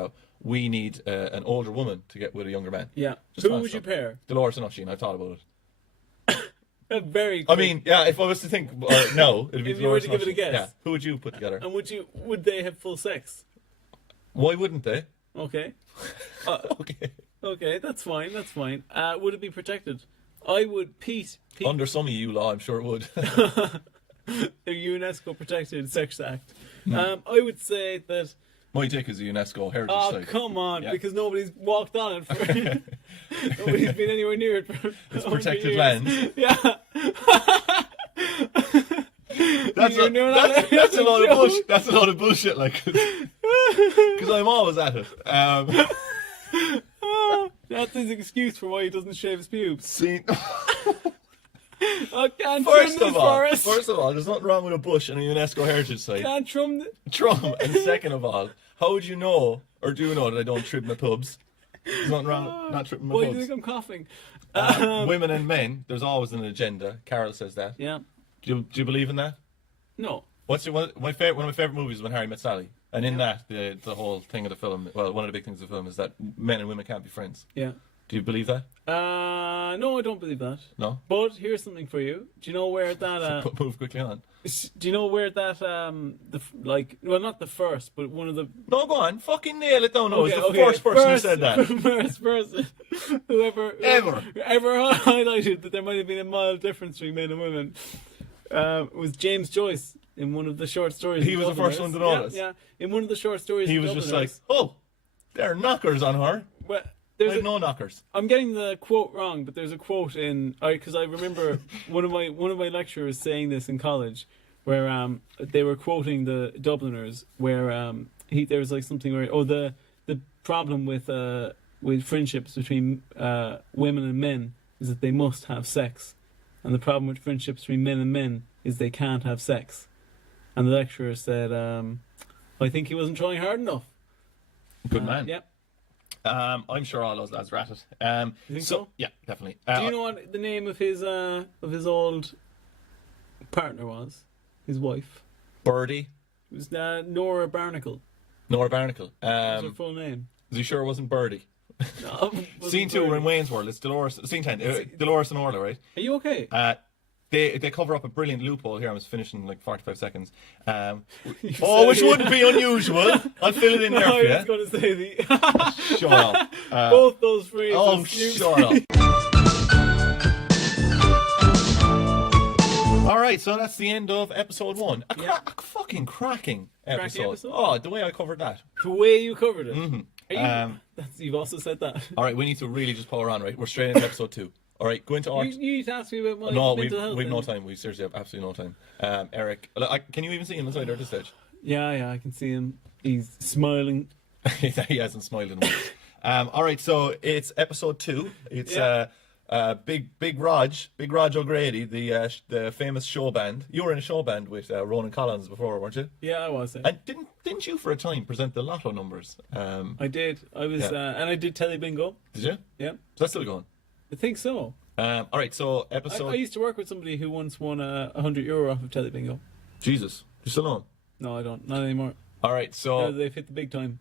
we need an older woman to get with a younger man. Yeah. Who would you pair? Dolores and Oisin, I've thought about it. Very quick. I mean, yeah, if I was to think, no, it'd be if you were Dolores to and give it a Oisin. guess. Yeah. Who would you put together? And would they have full sex? Why wouldn't they? Okay. Okay. Okay, that's fine. Would it be protected? I would Pete. Under some EU law, I'm sure it would. A UNESCO protected sex act. I would say that. My dick is a UNESCO heritage site. Oh, come on, because nobody's walked on it. Nobody's been anywhere near it for it's protected land. Yeah. That's a lot of bullshit. That's a lot of bullshit, like, because I'm always at it. That's his excuse for why he doesn't shave his pubes. See, I can't first of all, there's nothing wrong with a bush and a UNESCO heritage site. Can't trim. And second of all, how would you know or do you know that I don't trim my pubs? There's nothing wrong not trimming my Why pubs. do you think I'm coughing? Women and men, there's always an agenda. Carol says that. Yeah. Do you believe in that? No. One of my favorite movies is When Harry Met Sally, and in that the whole thing of the film, well, one of the big things of the film is that men and women can't be friends. Yeah. Do you believe that? No, I don't believe that. No. But here's something for you. Do you know where that? Move quickly on. Do you know where that not the first, but one of the. No, go on. Fucking nail it down. No, Okay, it's the first person who said that. First person, whoever Ever highlighted that there might have been a mild difference between men and women, was James Joyce in one of the short stories. He was the first one to notice. Yeah, in one of the short stories. He was just like, "Oh, there are knockers on her." Well, there's no knockers. I'm getting the quote wrong, but there's a quote in because I remember one of my lecturers saying this in college, where they were quoting the Dubliners, where there was like something where the problem with friendships between women and men is that they must have sex, and the problem with friendships between men and men is they can't have sex, and the lecturer said, I think he wasn't trying hard enough. Good man. Yep. I'm sure all those lads rat it. You think so? Yeah, definitely. Do you know what the name of his old partner was? His wife. Birdie. It was Nora Barnacle. Nora Barnacle. That was her full name. Is he sure it wasn't Birdie? No, Scene 2, we're in Wayne's World. It's Dolores. Scene 10. Dolores and Orla, right? Are you okay? They cover up a brilliant loophole here. I was finishing in like 45 seconds. Which wouldn't be unusual. I'll fill it in there for you. I was going to say the... Shut up. Both those phrases. Oh, shut up. Alright, so that's the end of episode 1. A fucking cracking episode. Oh, the way I covered that. The way you covered it. Mm-hmm. You've also said that. Alright, we need to really just power on, right? We're straight into episode 2. All right, go into art. You need to ask me about my mental health. We've no time. We seriously have absolutely no time. Eric, can you even see him inside there at this stage? Yeah, I can see him. He's smiling. He hasn't smiled in a while. All right, so it's episode 2. It's Big Raj O'Grady, the famous show band. You were in a show band with Ronan Collins before, weren't you? Yeah, I was. And didn't you for a time present the lotto numbers? I did. I was, and I did Telly Bingo. Did you? Yeah. So that's still going. I think so. All right, so episode. I used to work with somebody who once won €100 off of Telly Bingo. Jesus, you're still on. No, I don't. Not anymore. All right, so No, they've hit the big time.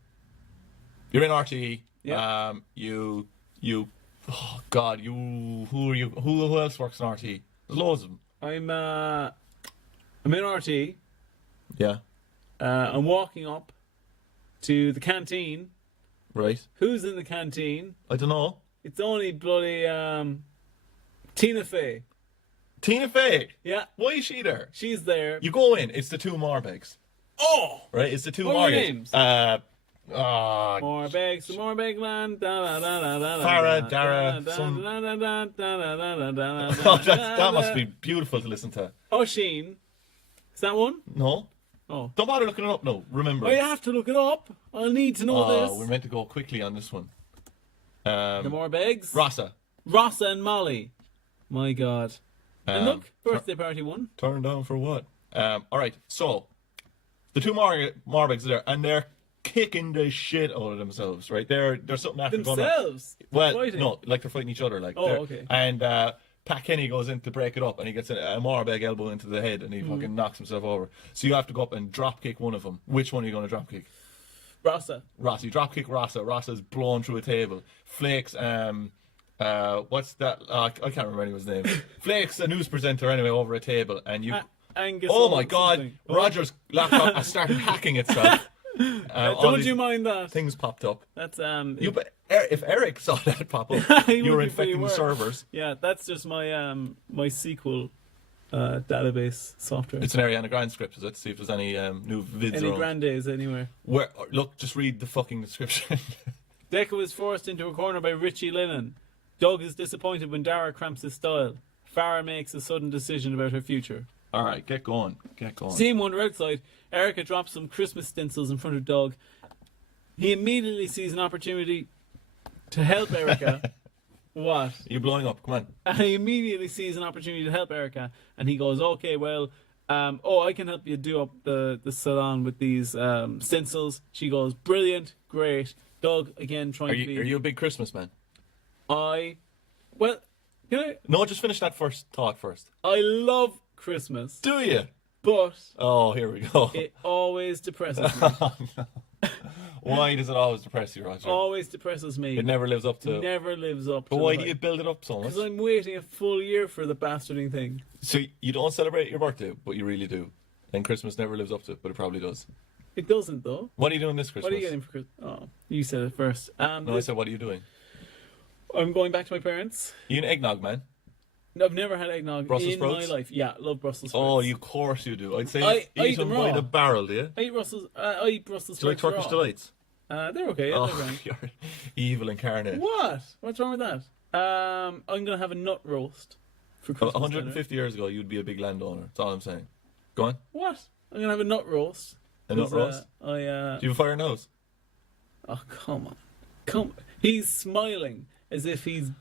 you're in RTE. Yeah. You. Oh God, Who are you? Who else works in RTE? There's loads of them. I'm in RT. Yeah. I'm walking up to the canteen. Right. Who's in the canteen? I don't know. It's only bloody Tina Fey. Tina Fey. Yeah, Why is she there? she's there. You go in. It's the two Marbegs. Oh, Right. It's the two What are their Marbegs. names? More bags, some more bag land. Farah, Dara, that must be beautiful to listen to. Oisin. Is that one? No. Oh. Don't bother looking it up. No. Remember. I have to look it up. I'll need to know this. We're meant to go quickly on this one. The more bags. Rasa. Rossa and Molly. My God. And look, birthday party one. Turn down for what? All right. So the two Marbegs are there, and they're kicking the shit out of themselves. Right? They're something after going on. Themselves. Well, Fighting. no, like they're fighting each other. Like. Oh, they're- okay. And Pat Kenny goes in to break it up, and he gets a Marbeg elbow into the head, and he fucking knocks himself over. So you have to go up and drop kick one of them. Which one are you going to drop kick? Rossa. Rasa. You drop kick Rasa. Rasa's blown through a table. Flakes. What's that? I can't remember anyone's name. Flakes, a news presenter, anyway, over a table, and you. Angus. Oh or my God! something. Roger's laptop has started hacking itself. All Don't these you mind that? Things popped up. That's If Eric saw that pop up, He you would were be infecting the pretty servers. Yeah, that's just my my SQL database software. It's an Ariana Grande script, is it? To see if there's any new vids Any around. grandes anywhere. Where, look, just read the fucking description. Deca was forced into a corner by Richie Lennon. Doug is disappointed when Dara cramps his style. Farah makes a sudden decision about her future. All right, get going. Get going. Seeing Wonder outside, Erica drops some Christmas stencils in front of Doug. He immediately sees an opportunity to help Erica. What? You're blowing up. Come on. And he immediately sees an opportunity to help Erica, and he goes, "Okay, well, I can help you do up the salon with these stencils." She goes, "Brilliant, great." Doug again trying Are to be. you a big Christmas man? Well, can I? No, just finish that first thought first. I love Christmas, Do you? but Oh, here we go. it always depresses me. Why does it always depress you, Roger? Always depresses me. It never lives up to. Never lives up. But to why the do you build it up so much? Because I'm waiting a full year for the bastarding thing. So you don't celebrate your birthday, but you really do. And Christmas never lives up to it, but it probably does. It doesn't though. What are you doing this Christmas? What are you getting for Christmas? Oh, you said it first. No, I said, what are you doing? I'm going back to my parents. You an eggnog man? No, I've never had eggnog Brussels in sprouts? my life. Yeah, love Brussels sprouts. Oh, of course you do. I'd say I eat eat them them by raw. the barrel, do you? I eat Brussels Do you like sprouts Turkish raw. delights? They're okay. Yeah, they're Oh, grand. you're evil incarnate. What? What's wrong with that? I'm gonna have a nut roast for Christmas. 150 years ago, you'd be a big landowner. That's all I'm saying. Go on. dinner. What? I'm gonna have a nut roast. A nut 'Cause, roast? Do Do you have a fire nose? Oh come on, come. He's smiling as if he's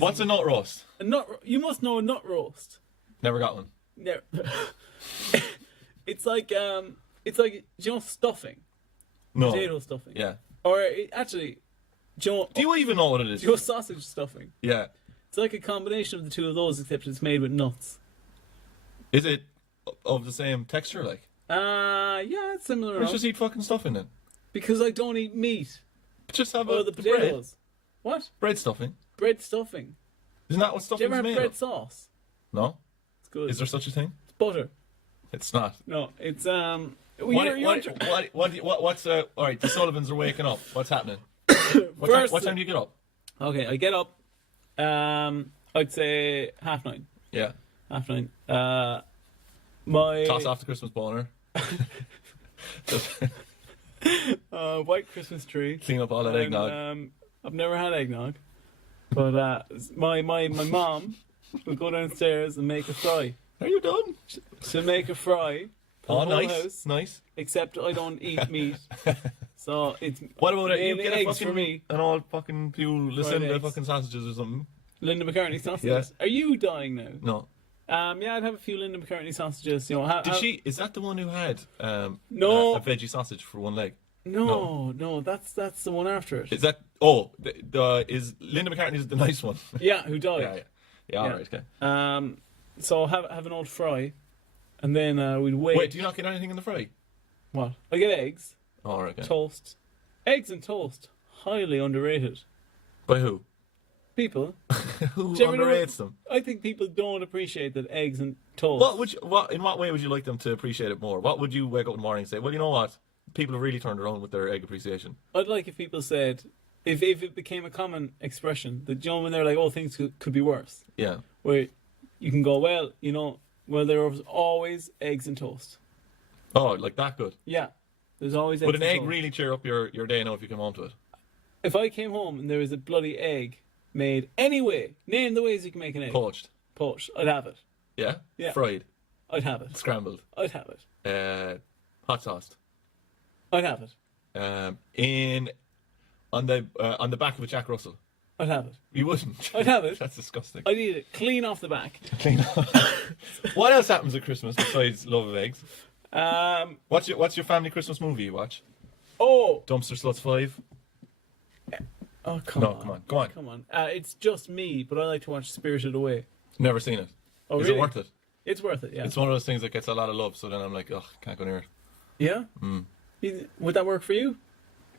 What's a nut roast? a nut. You must know a nut roast. Never got one. No. it's like do you know stuffing? No. Potato stuffing. Yeah. Or actually, do you know, Do you even know what it is? do you know sausage stuffing? Yeah. It's like a combination of the two of those, except it's made with nuts. Is it of the same texture, like? Yeah, it's similar Let's enough. just eat fucking stuffing then. Because I don't eat meat. Just have Or the bread. potatoes. What? Bread stuffing. Bread stuffing. Isn't that what Do you stuffing ever is have made bread of? sauce? No. It's good. Is there such a thing? It's butter. It's not. No, it's All right, the Sullivans are waking up. What's happening? What time do you get up? Okay, I get up. I'd say 9:30. Yeah. 9:30. My Toss off the Christmas boner. Just white Christmas tree. clean up all that And, eggnog. I've never had eggnog, but my mom will go downstairs and make a fry. Are you done? She'll make a fry. Oh, for the whole nice. house, Nice. except I don't eat meat, so it's What about it? You mainly get a eggs fucking, for me. an old fucking few Lucinda eggs. fucking sausages or something. Linda McCartney sausages. Yeah. Are you dying now? No. Yeah, I'd have a few Linda McCartney sausages. You know, Did she? Is that the one who had No. a veggie sausage for one leg? No, that's the one after it. Is that? Oh, is Linda McCartney's the nice one? Yeah, who died? Yeah. Yeah. All right. Okay. So have an old fry, and then we'd wait. Wait, do you not get anything in the fry? What? I get eggs, Oh, right, okay. toast. Eggs and toast, highly underrated. By who? People. Who Do you ever know underrates them? I think people don't appreciate that eggs and toast. In what way would you like them to appreciate it more? What would you wake up in the morning and say? Well, you know what? People have really turned around with their egg appreciation. I'd like if people said, if it became a common expression, that, you know, when they're like, oh, things could be worse. Yeah. Where you can go, well, you know, well, there was always eggs and toast. Oh, like that good. Yeah. There's always eggs Would an and egg toast. really cheer up your day now if you come home to it? If I came home and there was a bloody egg made anyway, name the ways you can make an egg. Poached. Poached. I'd have it. Yeah? Yeah. Fried. I'd have it. Scrambled. I'd have it. Hot sauced. I'd have it. On the back of a Jack Russell. I'd have it. You wouldn't. I'd have it. That's disgusting. I'd eat it clean off the back. Clean What else happens at Christmas besides love of eggs? What's your family Christmas movie you watch? Oh, Dumpster Sluts 5? oh, come No, on. come on. Go on. Come on. It's just me, but I like to watch Spirited Away. Never seen it. Oh, Is really? it worth it? It's worth it, yeah. It's one of those things that gets a lot of love, so then I'm like, ugh, can't go near it. Yeah? Would that work for you?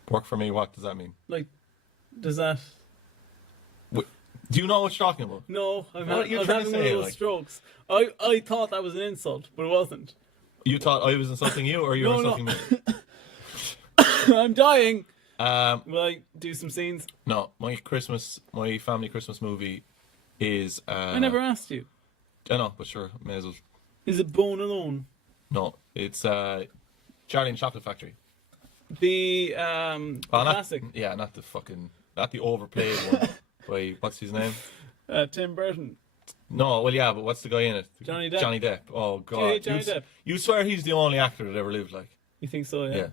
Work for me, what does that mean? Like, does that... Do you know what you're talking about? No, I'm What are you trying to having one of say, those like? strokes. I thought that was an insult, but it wasn't. You thought I was insulting you, or you were No, insulting no. me? I'm dying. Um, Will I do some scenes? no, my family Christmas movie is. I never asked you. I know, but sure, may as well. Is it Bone Alone? No, it's Charlie and the Chocolate Factory. The classic. Not the overplayed one. By what's his name? Tim Burton. No, well, yeah, but what's the guy in it? Johnny Depp. Johnny Depp. Oh God, Do you hate Johnny Depp? You swear he's the only actor that ever lived, like. You think so, yeah? Yeah.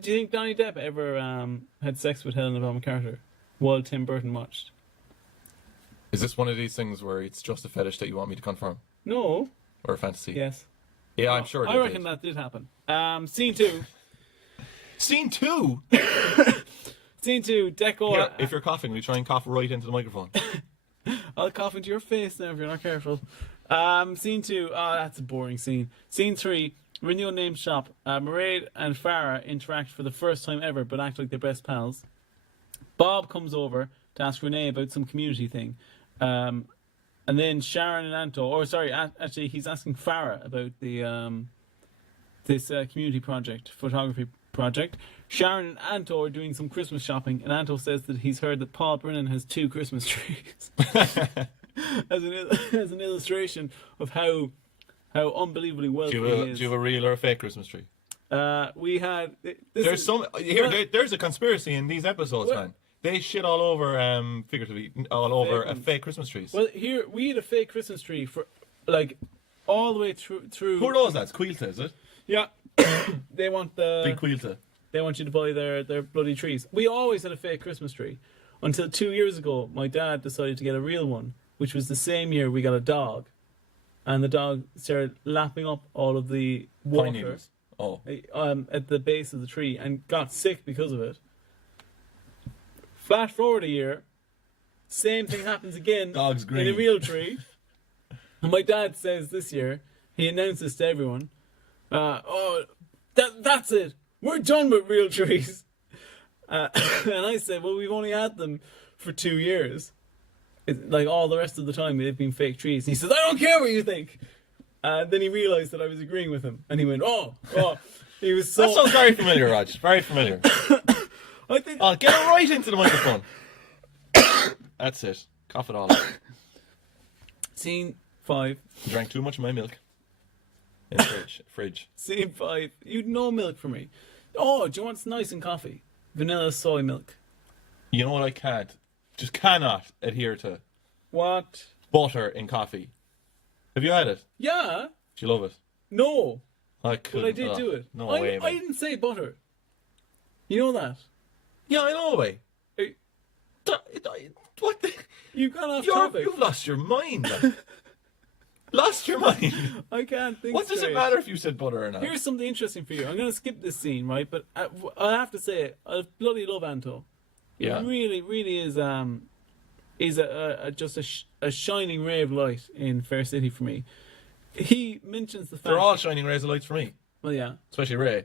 Do you think Johnny Depp ever had sex with Helena Bonham Carter while Tim Burton watched? Is this one of these things where it's just a fetish that you want me to confirm, No. or a fantasy? Yes. Yeah, I'm sure. I reckon that did happen. Scene 2. Scene 2. Scene 2. Decor. Here, if you're coughing, will you try and cough right into the microphone? I'll cough into your face now if you're not careful. Scene 2. Oh, that's a boring scene. Scene 3. Renewal name shop. Mairead and Farah interact for the first time ever, but act like they're best pals. Bob comes over to ask Renee about some community thing. And then Sharon and Anto, actually he's asking Farah about the this community project, photography project. Sharon and Anto are doing some Christmas shopping, and Anto says that he's heard that Paul Brennan has 2 Christmas trees. as an illustration of how unbelievably wealthy he is. Do you have a real or a fake Christmas tree? We had... There's a conspiracy in these episodes, man. They shit all over, figuratively, all over fake Christmas trees. Well, here, we had a fake Christmas tree for, like, all the way through... Who are those lads? Quilta, is it? Yeah. They want the... Big Quilta. They want you to buy their bloody trees. We always had a fake Christmas tree. Until 2 years ago, my dad decided to get a real one, which was the same year we got a dog. And the dog started lapping up all of the water Pine needles. Oh. At the base of the tree and got sick because of it. Flash forward a year, same thing happens again Dog's green. in a real tree. And my dad says this year, he announces to everyone, that's it. We're done with real trees. And I said, well, we've only had them for 2 years. Like all the rest of the time, they've been fake trees. And he says, I don't care what you think. Then he realised that I was agreeing with him. And he went, oh. He was so... That sounds very familiar, Raj. Very familiar. I think... I'll get it right into the microphone. That's it. Cough it all out. Scene 5. You drank too much of my milk. In the fridge. Scene 5. You'd no milk for me. Oh, do you want some nice and coffee? Vanilla soy milk. You know what I cannot adhere to? What? Butter in coffee. Have you had it? Yeah. Do you love it? No. I But I did do it. No way, I man. didn't say butter. You know that? Yeah, I know, way. Hey, What the... you got off topic. You've lost your mind, man. Lost your mind. I can't think What does straight. it matter if you said butter or not? Here's something interesting for you. I'm going to skip this scene, right? But I have to say, I bloody love Anto. Yeah. He really, really is just a shining ray of light in Fair City for me. He mentions the fact... They're all shining rays of lights for me. Well, yeah. Especially Ray.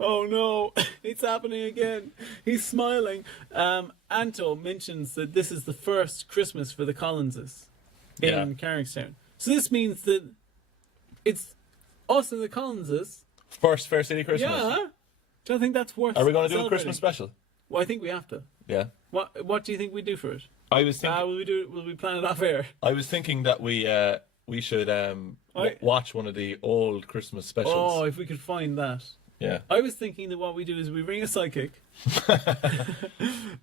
Oh no, it's happening again. He's smiling. Anto mentions that this is the first Christmas for the Collinses in Carrickstown. So this means that it's us and the Collinses. First Fair City Christmas. Yeah. Do you think that's worth? Are we going to do a celebrating? Christmas special? Well, I think we have to. Yeah. What do you think we do for it? I was thinking. Will we plan it off air? I was thinking that we should watch one of the old Christmas specials. Oh, if we could find that. Yeah. I was thinking that what we do is we ring a psychic,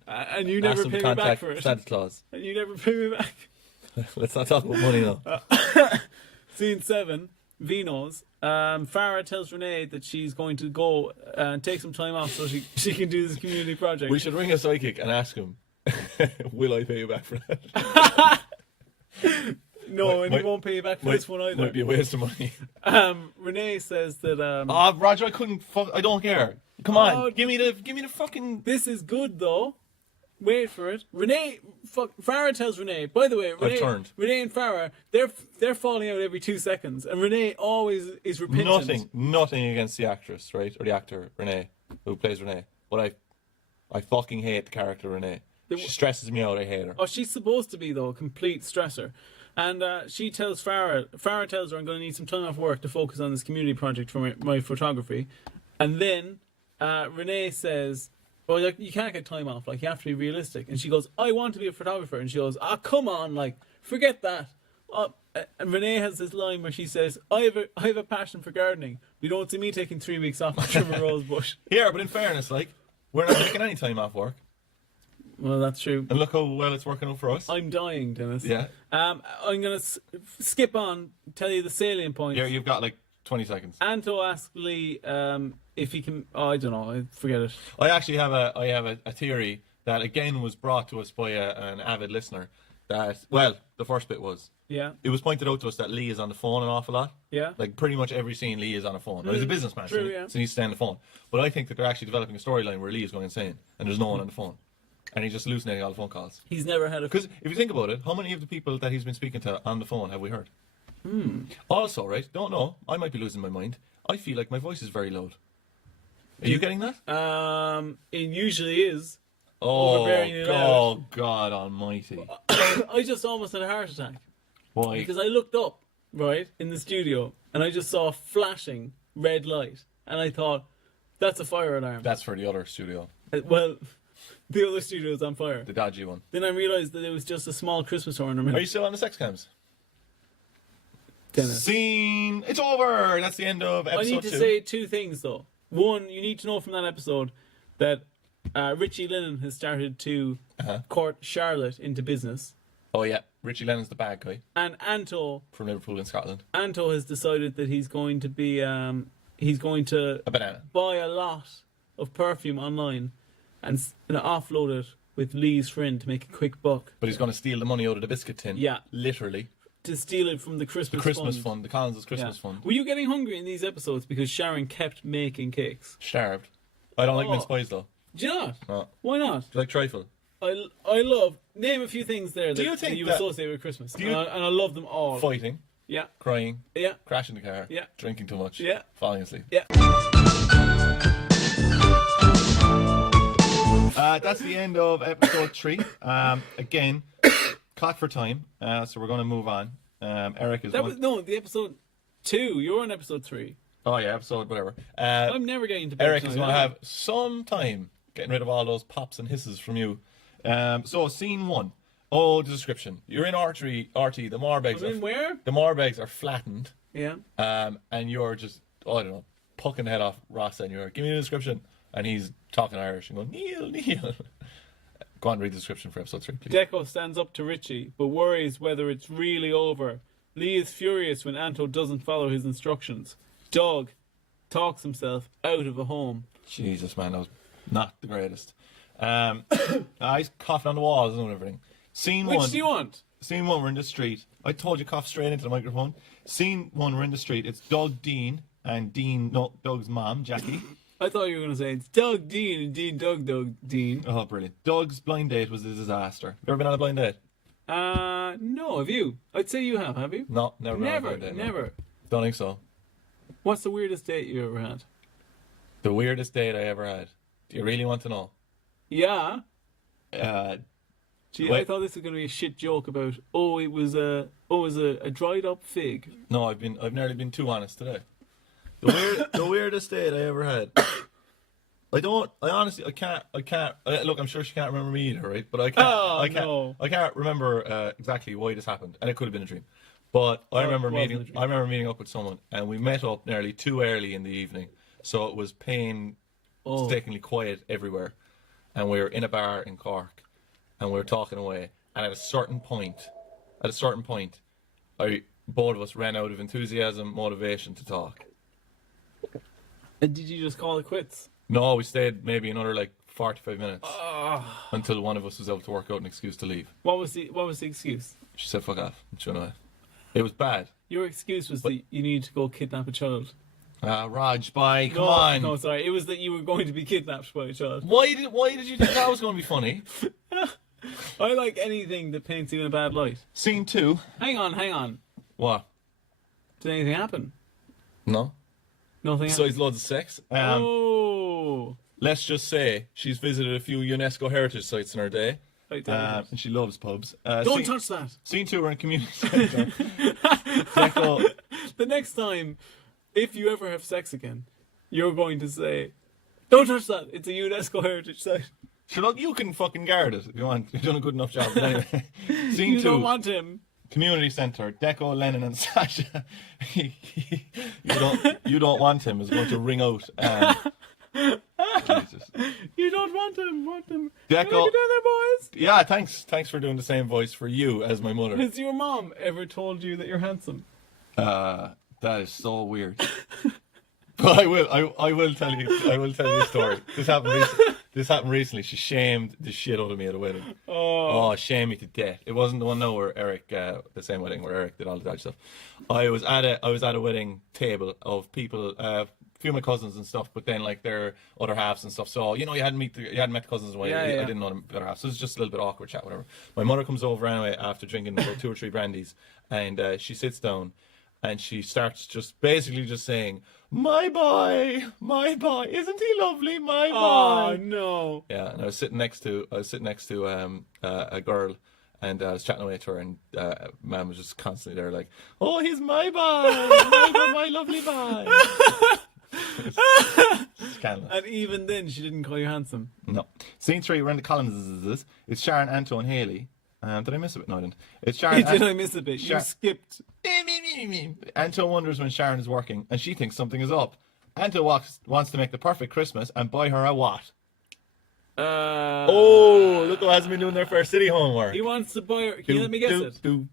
and you never pay me back for it. Santa Claus. And you never pay me back. Let's not talk about money now. Scene 7, Vino's. Farah tells Renee that she's going to go and take some time off so she can do this community project. We should ring a psychic and ask him, will I pay you back for that? No, and he won't pay you back for this one either. Might be a waste of money. Renee says that. Roger, I don't care. Come on, give me the fucking. This is good though. Wait for it. Farah tells Renee. By the way, Renee and Farah, they're falling out every 2 seconds, and Renee always is repentant. Nothing against the actress, right, or the actor Renee, who plays Renee. But I fucking hate the character Renee. She stresses me out. I hate her. Oh, she's supposed to be though, a complete stressor. And she tells Farah tells her, I'm going to need some time off work to focus on this community project for my photography. And then Renee says, well, like, you can't get time off. Like, you have to be realistic. And she goes, I want to be a photographer. And she goes, come on, like, forget that. And Renee has this line where she says, I have a passion for gardening. You don't see me taking 3 weeks off to trim a rose bush. Yeah, but in fairness, like, we're not taking any time off work. Well, that's true. And look how well it's working out for us. I'm dying, Dennis. Yeah. I'm going to skip on, tell you the salient points. Yeah, you've got like 20 seconds. Anto asked Lee if he can... Oh, I don't know. Forget it. I actually have a theory that, again, was brought to us by an avid listener. That, well, the first bit was... Yeah. It was pointed out to us that Lee is on the phone an awful lot. Yeah. Like, pretty much every scene, Lee is on a phone. Now, he's a businessman, True, so he needs to stay on the phone. But I think that they're actually developing a storyline where Lee is going insane, and there's no one on the phone. And he's just hallucinating all the phone calls. He's never had a... Because if you think about it, how many of the people that he's been speaking to on the phone have we heard? Also, right, don't know, I might be losing my mind. I feel like my voice is very loud. Are you getting that? It usually is. Oh, God almighty. I just almost had a heart attack. Why? Because I looked up, right, in the studio, and I just saw a flashing red light. And I thought, that's a fire alarm. That's for the other studio. Well, the other studio is on fire. The dodgy one. Then I realised that it was just a small Christmas ornament. Are you still on the sex cams? Dennis. Scene. It's over. That's the end of episode 2. I need to say 2 things, though. One, you need to know from that episode that Richie Lennon has started to court Charlotte into business. Oh, yeah. Richie Lennon's the bad guy. And Anto... From Liverpool in Scotland. Anto has decided that he's going to be... he's going to... A banana. Buy a lot of perfume online and offload it with Lee's friend to make a quick buck. But he's going to steal the money out of the biscuit tin. Yeah. Literally. To steal it from the Christmas fund. The Collins' Christmas fund. Were you getting hungry in these episodes because Sharon kept making cakes? Starved. I don't like mince pies, though. Do you not? No. Why not? Do you like trifle? I love... Name a few things there that you that associate with Christmas. And I love them all. Fighting. Yeah. Crying. Yeah. Crashing the car. Yeah. Drinking too much. Yeah. Falling asleep. Yeah. That's the end of episode 3. Again, clock for time. So we're going to move on. Eric is... the episode 2. You're on episode 3. Oh, yeah, episode whatever. I'm never getting to bed. Eric is going to have some time getting rid of all those pops and hisses from you. So, scene 1. Oh, the description. You're in RT. The Marbegs in where? The Marbegs are flattened. Yeah. And you're just, I don't know, pucking the head off Ross, and you're, give me the description. And he's talking Irish and going, Neil. Go on, read the description for episode 3, please. Deco stands up to Richie, but worries whether it's really over. Lee is furious when Anto doesn't follow his instructions. Doug talks himself out of a home. Jesus, man, that was not the greatest. He's coughing on the walls and everything. Scene 1. Which do you want? Scene 1, we're in the street. I told you cough straight into the microphone. Scene 1, we're in the street. It's Doug, Dean, and Doug's mom, Jackie. I thought you were going to say it's Doug, Dean, and Dean, Doug, Dean. Oh, brilliant. Doug's blind date was a disaster. You ever been on a blind date? No, have you? I'd say you have you? No, never been on a blind date. Never. No. Don't think so. What's the weirdest date you ever had? The weirdest date I ever had. Do you really want to know? Yeah. Gee, I Wait. thought this was going to be a shit joke about, it was a dried up fig. No, I've nearly been too honest today. The weirdest date I ever had. I can't. Look, I'm sure she can't remember me either, right? But I can't. No. I can't remember exactly why this happened, and it could have been a dream. But I remember wasn't a dream. meeting up with someone, and we met up nearly too early in the evening, so it was painstakingly quiet everywhere, and we were in a bar in Cork, and we were talking away, and at a certain point, both of us ran out of enthusiasm, motivation to talk. And did you just call it quits? No, we stayed maybe another like 45 minutes until one of us was able to work out an excuse to leave. What was the excuse? She said, "Fuck off." And she went away. It was bad. Your excuse was that you needed to go kidnap a child. Raj, bye, come on. No, sorry. It was that you were going to be kidnapped by a child. Why did you think that was going to be funny? I like anything that paints you in a bad light. Scene 2. Hang on. What? Did anything happen? No. Nothing happened. Besides loads of sex. Let's just say she's visited a few UNESCO heritage sites in her day. And she loves pubs. Don't touch that. Scene 2, we're in community centre. Deco. The next time, if you ever have sex again, you're going to say, "Don't touch that. It's a UNESCO heritage site." Sure, look, you can fucking guard it if you want. You've done a good enough job. But anyway, Scene 2. You don't want him. Community centre. Deco, Lennon, and Sasha. You don't want him is going to ring out. Jesus. You don't want him. Want him. Deco. Can I get down there, boys? Yeah, thanks for doing the same voice for you as my mother. Has your mom ever told you that you're handsome? That is so weird. But I will tell you a story. This happened recently. She shamed the shit out of me at a wedding. Oh, shamed me to death. It wasn't the one now where Eric, the same wedding where Eric did all the dodgy stuff. I was at a wedding table of people, a few of my cousins and stuff, but then like their other halves and stuff. So you hadn't met the cousins and I didn't know them other halves. So it was just a little bit awkward chat, whatever. My mother comes over anyway after drinking about 2 or 3 brandies, and she sits down. And she starts just saying, "My boy, isn't he lovely, my boy?" Oh no! Yeah, and I was sitting next to a girl, and I was chatting away to her, and Mum was just constantly there, like, "Oh, he's my boy, my lovely boy." Scandalous. And even then, she didn't call you handsome. No. Scene 3, we're in the Collins. It's Sharon, Anto, and Haley. Did I miss a bit? No, I didn't. It's Sharon. Did I miss a bit? You skipped. Anto wonders when Sharon is working, and she thinks something is up. Anto wants to make the perfect Christmas and buy her a what? Look who hasn't been doing their first city homework. He wants to buy her. Can you let me guess it? No,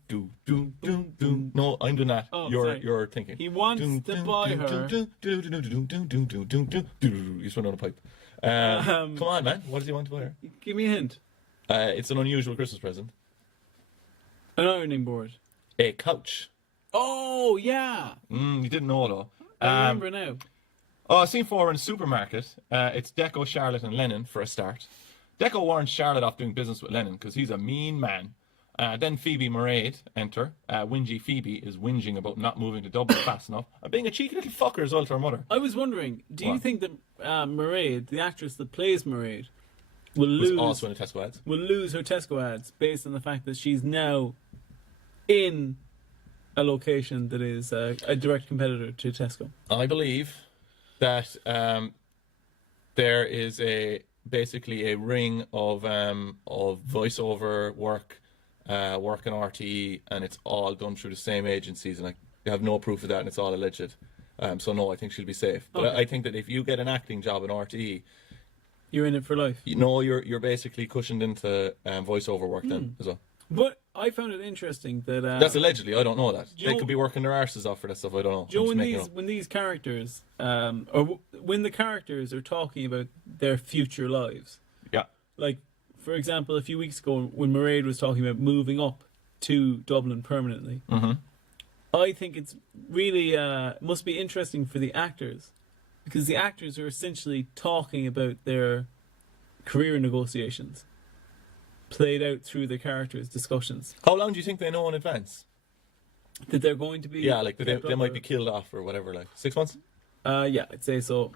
I'm doing that. Oh, you're thinking. He wants to buy her. You swing on a pipe. Come on, man. What does he want to buy her? Give me a hint. It's an unusual Christmas present. An ironing board. A couch. Oh, yeah. You didn't know though. I remember now. Oh, scene 4 in a supermarket. It's Deco, Charlotte, and Lennon for a start. Deco warns Charlotte off doing business with Lennon because he's a mean man. Then Phoebe Mairead enter. Whingy Phoebe is whinging about not moving to Dublin fast enough and being a cheeky little fucker as well to her mother. I was wondering, do you think that Mairead, the actress that plays Mairead, will lose also in the Tesco ads. Will lose her Tesco ads based on the fact that she's now in a location that is a direct competitor to Tesco? I believe that there is basically a ring of voiceover work in RTE, and it's all done through the same agencies, and I have no proof of that, and it's all alleged. So no, I think she'll be safe. But Okay. I think that if you get an acting job in RTE, You're in it for life. you're basically cushioned into voiceover work then as well. But I found it interesting that That's allegedly. I don't know that. you They know- could be working their arses off for that stuff. I don't know. Joe, I'm just making it up. when these characters, when the characters are talking about their future lives, Yeah. like for example, a few weeks ago when Mairead was talking about moving up to Dublin permanently, I think it's really must be interesting for the actors because the actors are essentially talking about their career negotiations played out through the characters' discussions. How long do you think they know in advance? That they're going to be. Yeah, like they might be killed off or whatever. Like 6 months. Yeah, I'd say so.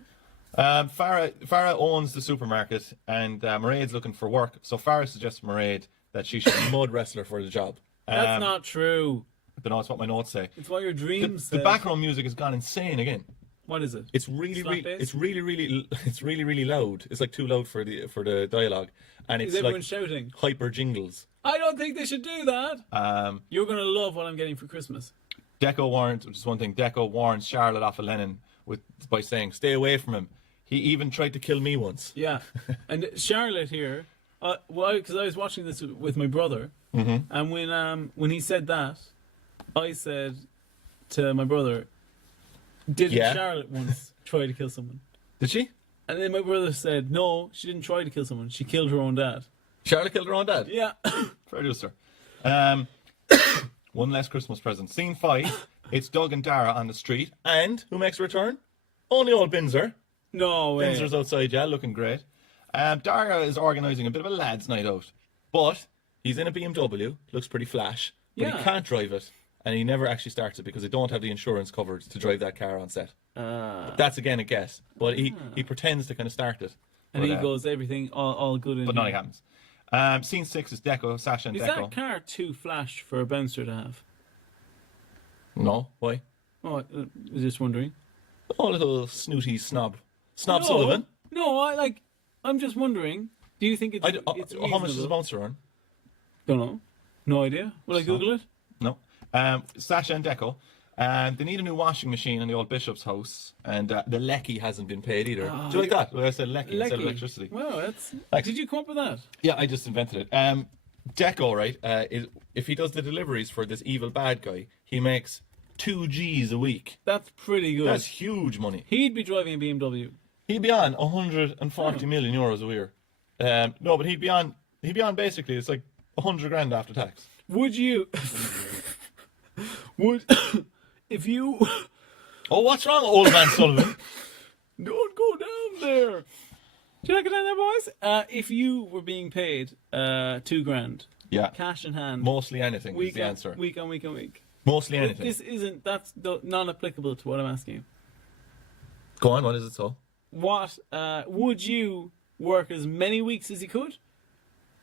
Farah owns the supermarket, and Mairead's looking for work. So Farah suggests to Mairead that she should mud wrestle her for the job. That's not true. I don't know. It's what my notes say. It's what your dreams The say. background music has gone insane again. What is it? It's really, Slap bass? it's really loud. It's like too loud for the dialogue, and it's Is everyone like shouting? hyper jingles. I don't think they should do that. You're gonna love what I'm getting for Christmas. Deco warns, which is one thing. Deco warns Charlotte off of Lennon by saying, "Stay away from him. He even tried to kill me once." Yeah, and Charlotte here, because I was watching this with my brother, and when he said that, I said to my brother, "Didn't Charlotte once try to kill someone?" Did she? And then my brother said, "No, she didn't try to kill someone. She killed her own dad." Charlotte killed her own dad? Yeah. Producer. One less Christmas present. Scene 5. It's Doug and Dara on the street. And who makes a return? Only old Binzer. No way. Binzer's outside, yeah, looking great. Dara is organising a bit of a lads' night out. But he's in a BMW. Looks pretty flash. But he can't drive it. And he never actually starts it because they don't have the insurance covered to drive that car on set. That's again a guess. But he pretends to kind of start it. And he goes, everything, all good in But nothing happens. Scene 6 is Deco, Sasha and Is Deco. that car too flash for a bouncer to have? No, why? Oh, I was just wondering. Oh, little snooty snob. Sullivan. No, I'm just wondering. Do you think it's how much does a bouncer earn? Don't know. No idea. Will I Google it? No. Sasha and Deco. They need a new washing machine in the old Bishop's house, and the lecky hasn't been paid either. Do you like that? Well, I said lecky instead of electricity. Wow, did you come up with that? Yeah, I just invented it. Deco, right, if he does the deliveries for this evil bad guy, he makes 2 G's a week. That's pretty good. That's huge money. He'd be driving a BMW. He'd be on 140 million euros a year. No, but he'd be on basically, it's like 100 grand after tax. Would you... If you... Oh, what's wrong, old man Sullivan? Don't go down there. Do you like it down there, boys? If you were being paid 2 grand, yeah, cash in hand, mostly anything is the answer. Week on week. Mostly anything. That's not applicable to what I'm asking you. Go on, what is it so? What, would you work as many weeks as you could?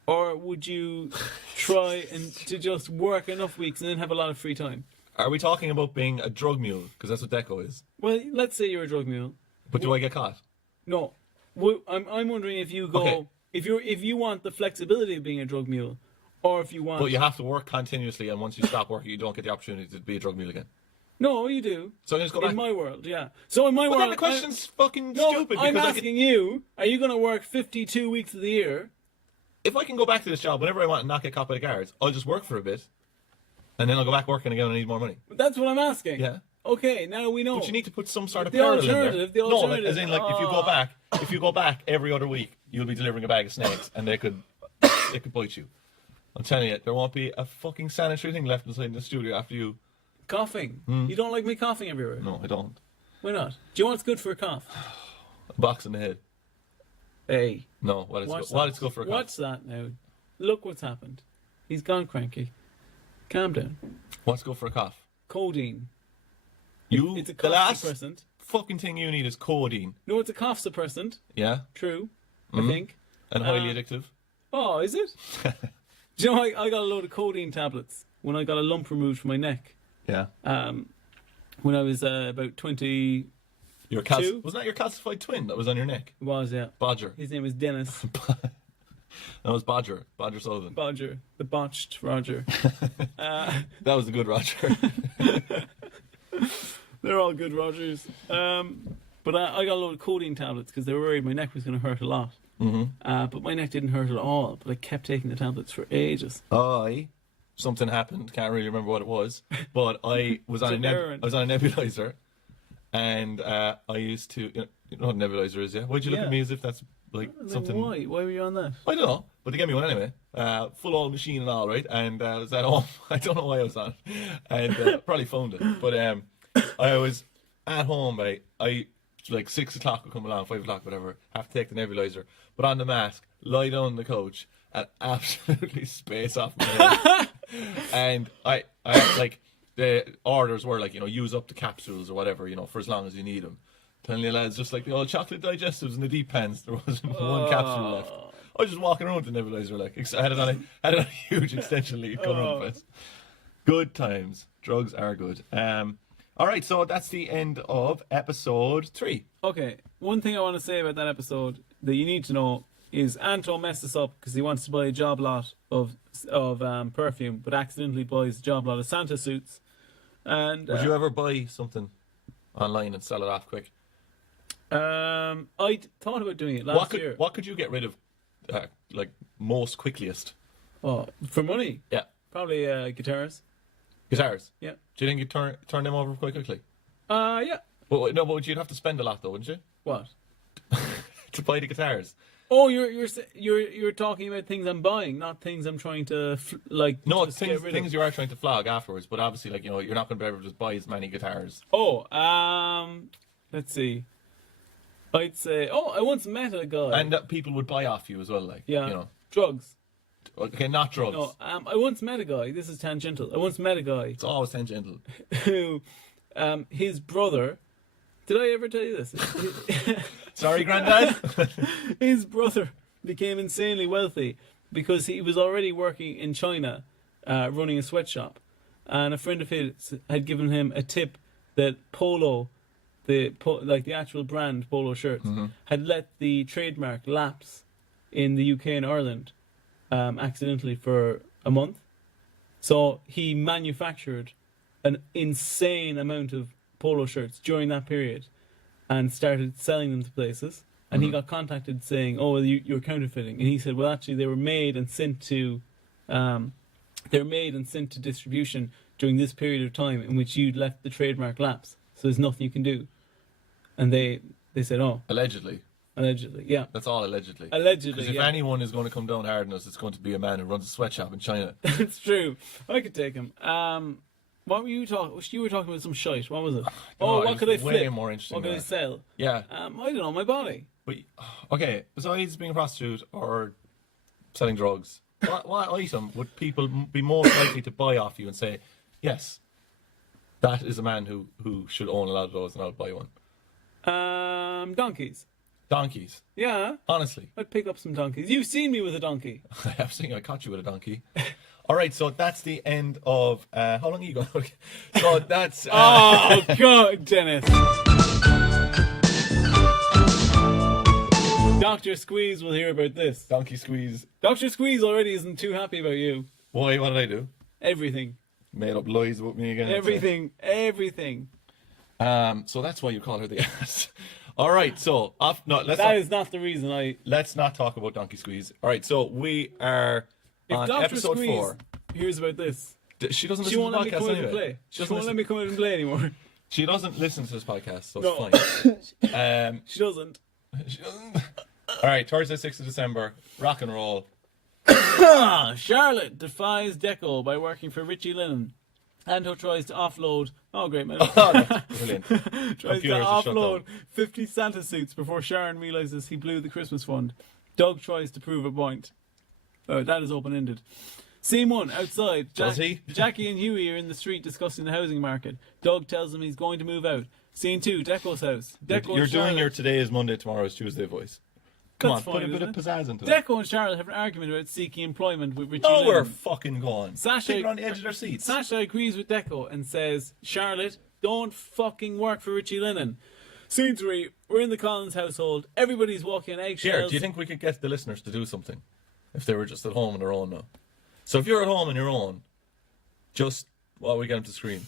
Or would you try to just work enough weeks and then have a lot of free time? Are we talking about being a drug mule? Because that's what Deco is. Well, let's say you're a drug mule. But do I get caught? No. I'm wondering if you go if you want the flexibility of being a drug mule, or if you want. But you have to work continuously, and once you stop working, you don't get the opportunity to be a drug mule again. No, you do. So I just go back. In my world, yeah. So in my world, then the question's fucking stupid. I'm asking you: are you going to work 52 weeks of the year? If I can go back to this job whenever I want and not get caught by the guards, I'll just work for a bit, and then I'll go back working again and I need more money. That's what I'm asking. Yeah. Okay, now we know. But you need to put some sort of parallel in there. The alternative. No, as in, like, if you go back every other week, you'll be delivering a bag of snakes, and they could bite you. I'm telling you, there won't be a fucking sanitary thing left inside the studio after you. Coughing. You don't like me coughing everywhere? No, I don't. Why not? Do you know what's good for a cough? A box in the head. Hey. No, what is good for a cough? Watch that now. Look what's happened. He's gone cranky. Calm down. What's good for a cough? Codeine. It's a the cough last suppressant. fucking thing you need is codeine. No, it's a cough suppressant. Yeah. True. I think. And highly addictive. Oh, is it? Do you know, I got a load of codeine tablets when I got a lump removed from my neck. Yeah. When I was about 20. Wasn't that your calcified twin that was on your neck? It was, yeah. Bodger. His name was Denis. That was Bodger. Bodger Sullivan. Bodger. The botched Roger. That was the good Roger. They're all good Rogers. But I got a load of codeine tablets because they were worried my neck was going to hurt a lot. But my neck didn't hurt at all. But I kept taking the tablets for ages. Something happened. Can't really remember what it was. But I was on a nebulizer, and I used to. You know what a nebulizer is, yeah? Why'd you look at me as if that's like something? Why? Why were you on that? I don't know, but they gave me one anyway. Full old machine and all, right? And I was at home. I don't know why I was on, and probably phoned it. But I was at home by like 6 o'clock would come along, 5 o'clock, whatever. Have to take the nebulizer, put on the mask, lie down on the couch, and absolutely space off my head. And I the orders were like, use up the capsules or whatever, for as long as you need them. Telling the lads just like the old chocolate digestives in the deep pans. There wasn't one capsule left. I was just walking around with the nebulizer like I had it on a huge extension lead coming on the fest. Good times. Drugs are good. All right, so that's the end of episode 3. Okay, one thing I want to say about that episode that you need to know is Anto messed us up because he wants to buy a job lot of perfume, but accidentally buys a job lot of Santa suits. And would you ever buy something online and sell it off quick? I thought about doing it last year. What could you get rid of, like most quickliest? Oh, for money? Yeah, probably guitars. Guitars? Yeah. Do you think you'd turn them over quite quickly? Yeah. But you'd have to spend a lot though, wouldn't you? What? To buy the guitars. Oh, you're talking about things I'm buying, not things I'm trying to No, things you are trying to flog afterwards, but obviously, like you're not going to be able to just buy as many guitars. Oh, let's see. I'd say, I once met a guy, and that people would buy off you as well, like drugs. Okay, not drugs. No, I once met a guy. This is tangential. I once met a guy. It's always tangential. Who, his brother. Did I ever tell you this? Sorry, Grandad. His brother became insanely wealthy because he was already working in China, running a sweatshop, and a friend of his had given him a tip that Polo, the actual brand Polo shirts, had let the trademark lapse in the UK and Ireland accidentally for a month. So he manufactured an insane amount of Polo shirts during that period and started selling them to places. And he got contacted saying, "Oh, well, you're counterfeiting." And he said, "Well, actually, they were made and sent to, distribution during this period of time in which you'd let the trademark lapse. So there's nothing you can do." And they said, "Oh, allegedly, yeah, that's all allegedly." Allegedly, because if anyone is going to come down hard on us, it's going to be a man who runs a sweatshop in China. It's true. I could take him. What were you talking? You were talking about some shite. What was it? What could I flip? Way more interesting. What could I sell? Yeah. I don't know, my body. But okay, besides being a prostitute or selling drugs, what item would people be most likely to buy off you and say, yes, that is a man who should own a lot of those and I'll buy one? Donkeys. Donkeys? Yeah. Honestly. I'd pick up some donkeys. You've seen me with a donkey. I have seen. I caught you with a donkey. All right, so that's the end of... how long are you going? So that's... oh, God, Dennis. Dr. Squeeze will hear about this. Donkey Squeeze. Dr. Squeeze already isn't too happy about you. Why? What did I do? Everything. Made up lies about me again. Everything. So that's why you call her the ass. All right, so... That is not the reason Let's not talk about Donkey Squeeze. All right, so we are... on episode 4. Here's about this. She doesn't listen to the podcast anyway. She won't let me come out and play anymore. She doesn't listen to this podcast, so it's fine. She doesn't. All right, Thursday, 6th of December. Rock and roll. Charlotte defies Deco by working for Richie Linen. Anto tries to offload... Oh, great, man. Oh, that's brilliant. Tries to offload 50 Santa suits before Sharon realises he blew the Christmas fund. Doug tries to prove a point. Oh, that is open-ended. Scene 1, outside. Does he? Jackie and Huey are in the street discussing the housing market. Doug tells him he's going to move out. Scene 2, Deco's house. You're doing your today is Monday, tomorrow is Tuesday voice. Come on, put a bit of pizzazz into that. Deco and Charlotte have an argument about seeking employment with Richie Oh, Linen. we're fucking gone. Sasha They're on the edge of their seats. Sasha agrees with Deco and says, Charlotte, don't fucking work for Richie Linen. Scene 3, we're in the Collins household. Everybody's walking on eggshells. Here, do you think we could get the listeners to do something if they were just at home on their own now? So if you're at home on your own, just while we get them to scream.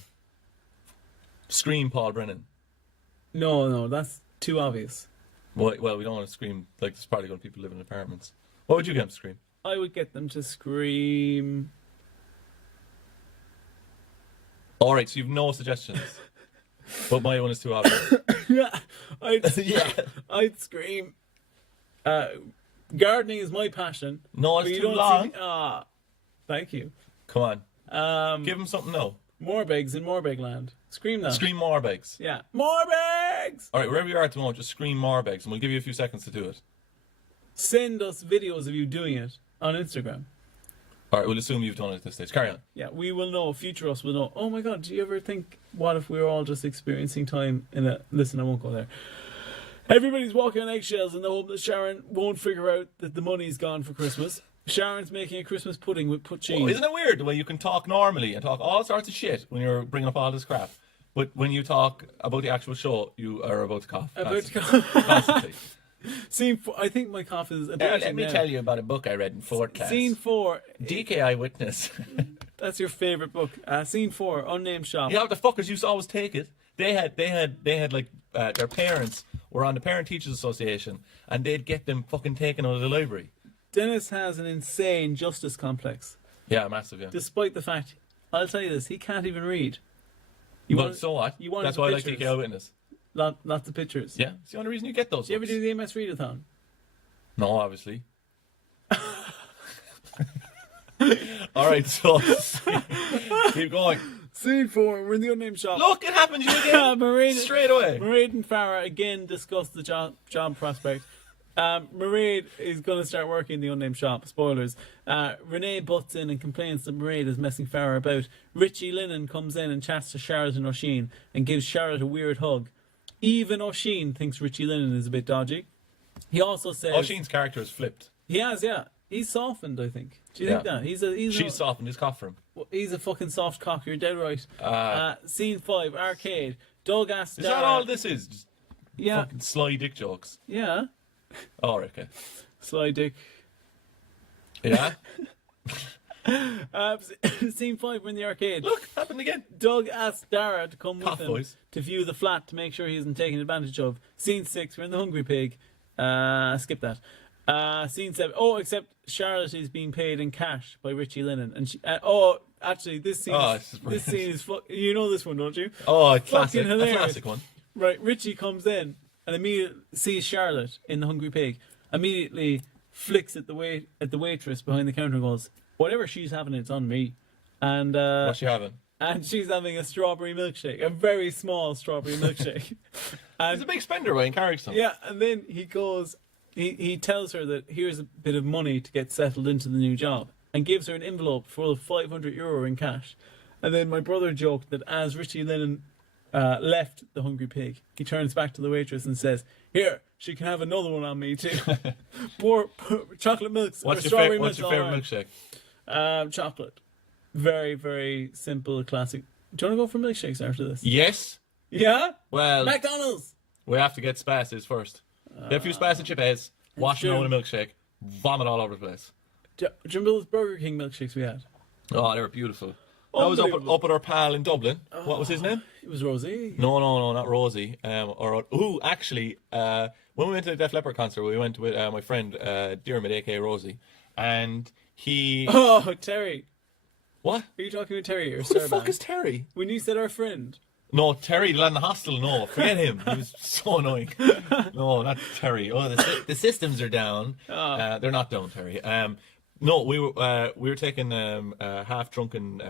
Scream Paul Brennan. No, that's too obvious. Well, we don't want to scream like there's probably going to be people living in apartments. What would you get them to scream? I would get them to scream... Alright, so you've no suggestions. But my one is too obvious. Yeah, I'd scream. Gardening is my passion. No, it's too long. Thank you. Come on. Give them something now. Morbegs in Morbeg land. Scream now. Scream Morbegs. Yeah. Morbegs! Alright, wherever you are at the moment, just scream Morbegs and we'll give you a few seconds to do it. Send us videos of you doing it on Instagram. All right, we'll assume you've done it at this stage. Carry on. Yeah, we will know. Future us will know. Oh my God, do you ever think, what if we were all just experiencing time in a... Listen, I won't go there. Everybody's walking on eggshells in the hope that Sharon won't figure out that the money's gone for Christmas. Sharon's making a Christmas pudding with put cheese. Oh, isn't it weird the way you can talk normally and talk all sorts of shit when you're bringing up all this crap? But when you talk about the actual show, you are about to cough. Constantly. Scene 4, I think my cough is... let me tell you about a book I read in 4th class. Scene 4. DK Eyewitness. That's your favourite book. Scene 4, unnamed shop. You know, the fuckers used to always take it. They had like, their parents were on the Parent Teachers Association, and they'd get them fucking taken out of the library. Dennis has an insane justice complex. Yeah, massive, yeah. Despite the fact, I'll tell you this, he can't even read. So what? That's why I like DK Eyewitness. Lots of pictures. Yeah, it's the only reason you get those. Do you ever do the MS Readathon? No, obviously. All right, so keep going. Scene 4, we're in the unnamed shop. Look, it happened to you again. Straight away. Mairead and Farah again discuss the job prospect. Mairead is going to start working in the unnamed shop. Spoilers. Renee butts in and complains that Mairead is messing Farah about. Richie Lennon comes in and chats to Charlotte and Oisin and gives Charlotte a weird hug. Even Oisin thinks Richie Lennon is a bit dodgy. He also says... Oisin's character is flipped. He has, yeah. He's softened, I think. Do you think that? She's softened his cough for him. He's a fucking soft cock, you're dead right. Scene 5, arcade. Doug asks... Is that all this is? Just yeah. Fucking sly dick jokes. Yeah. Oh, okay. Sly dick. Yeah? Scene 5, we're in the arcade. Look, happened again. Doug asks Dara to come with him boys. to view the flat to make sure he isn't taken advantage of. Scene 6, we're in the Hungry Pig. Skip that. Scene 7. Oh, except Charlotte is being paid in cash by Richie Lennon, and she. Actually, this scene. This scene is. You know this one, don't you? Oh, classic. A classic one. Right, Richie comes in and immediately sees Charlotte in the Hungry Pig. Immediately flicks at the waitress behind the counter and goes, "Whatever she's having, it's on me." And what's she having? And she's having a strawberry milkshake, a very small strawberry milkshake. He's a big spender, Wayne Carrickson. Yeah, and then he goes. He tells her that here's a bit of money to get settled into the new job and gives her an envelope full of €500 in cash. And then my brother joked that as Richie Lennon left the Hungry Pig, he turns back to the waitress and says, "Here, she can have another one on me too." pour chocolate milks or strawberry milks. What's your favourite milkshake? Chocolate. Very, very simple, classic. Do you want to go for milkshakes after this? Yes. Yeah? Well, McDonald's! We have to get Spaces first. Get a few Spaces chip heads, wash them out in a milkshake, vomit all over the place. Do you remember those Burger King milkshakes we had? Oh, they were beautiful. That was up at our pal in Dublin. What was his name? It was Rosie. No, not Rosie. Actually, when we went to the Def Leppard concert, we went with my friend Dermot, aka Rosie, and he. Oh, Terry. What? Are you talking about Terry or Who the fuck is Terry? When you said our friend. No, Terry, the lad in the hostel. No, forget him. He was so annoying. No, not Terry. Oh, the systems are down. Oh. They're not down, Terry. No, we were taking half drunken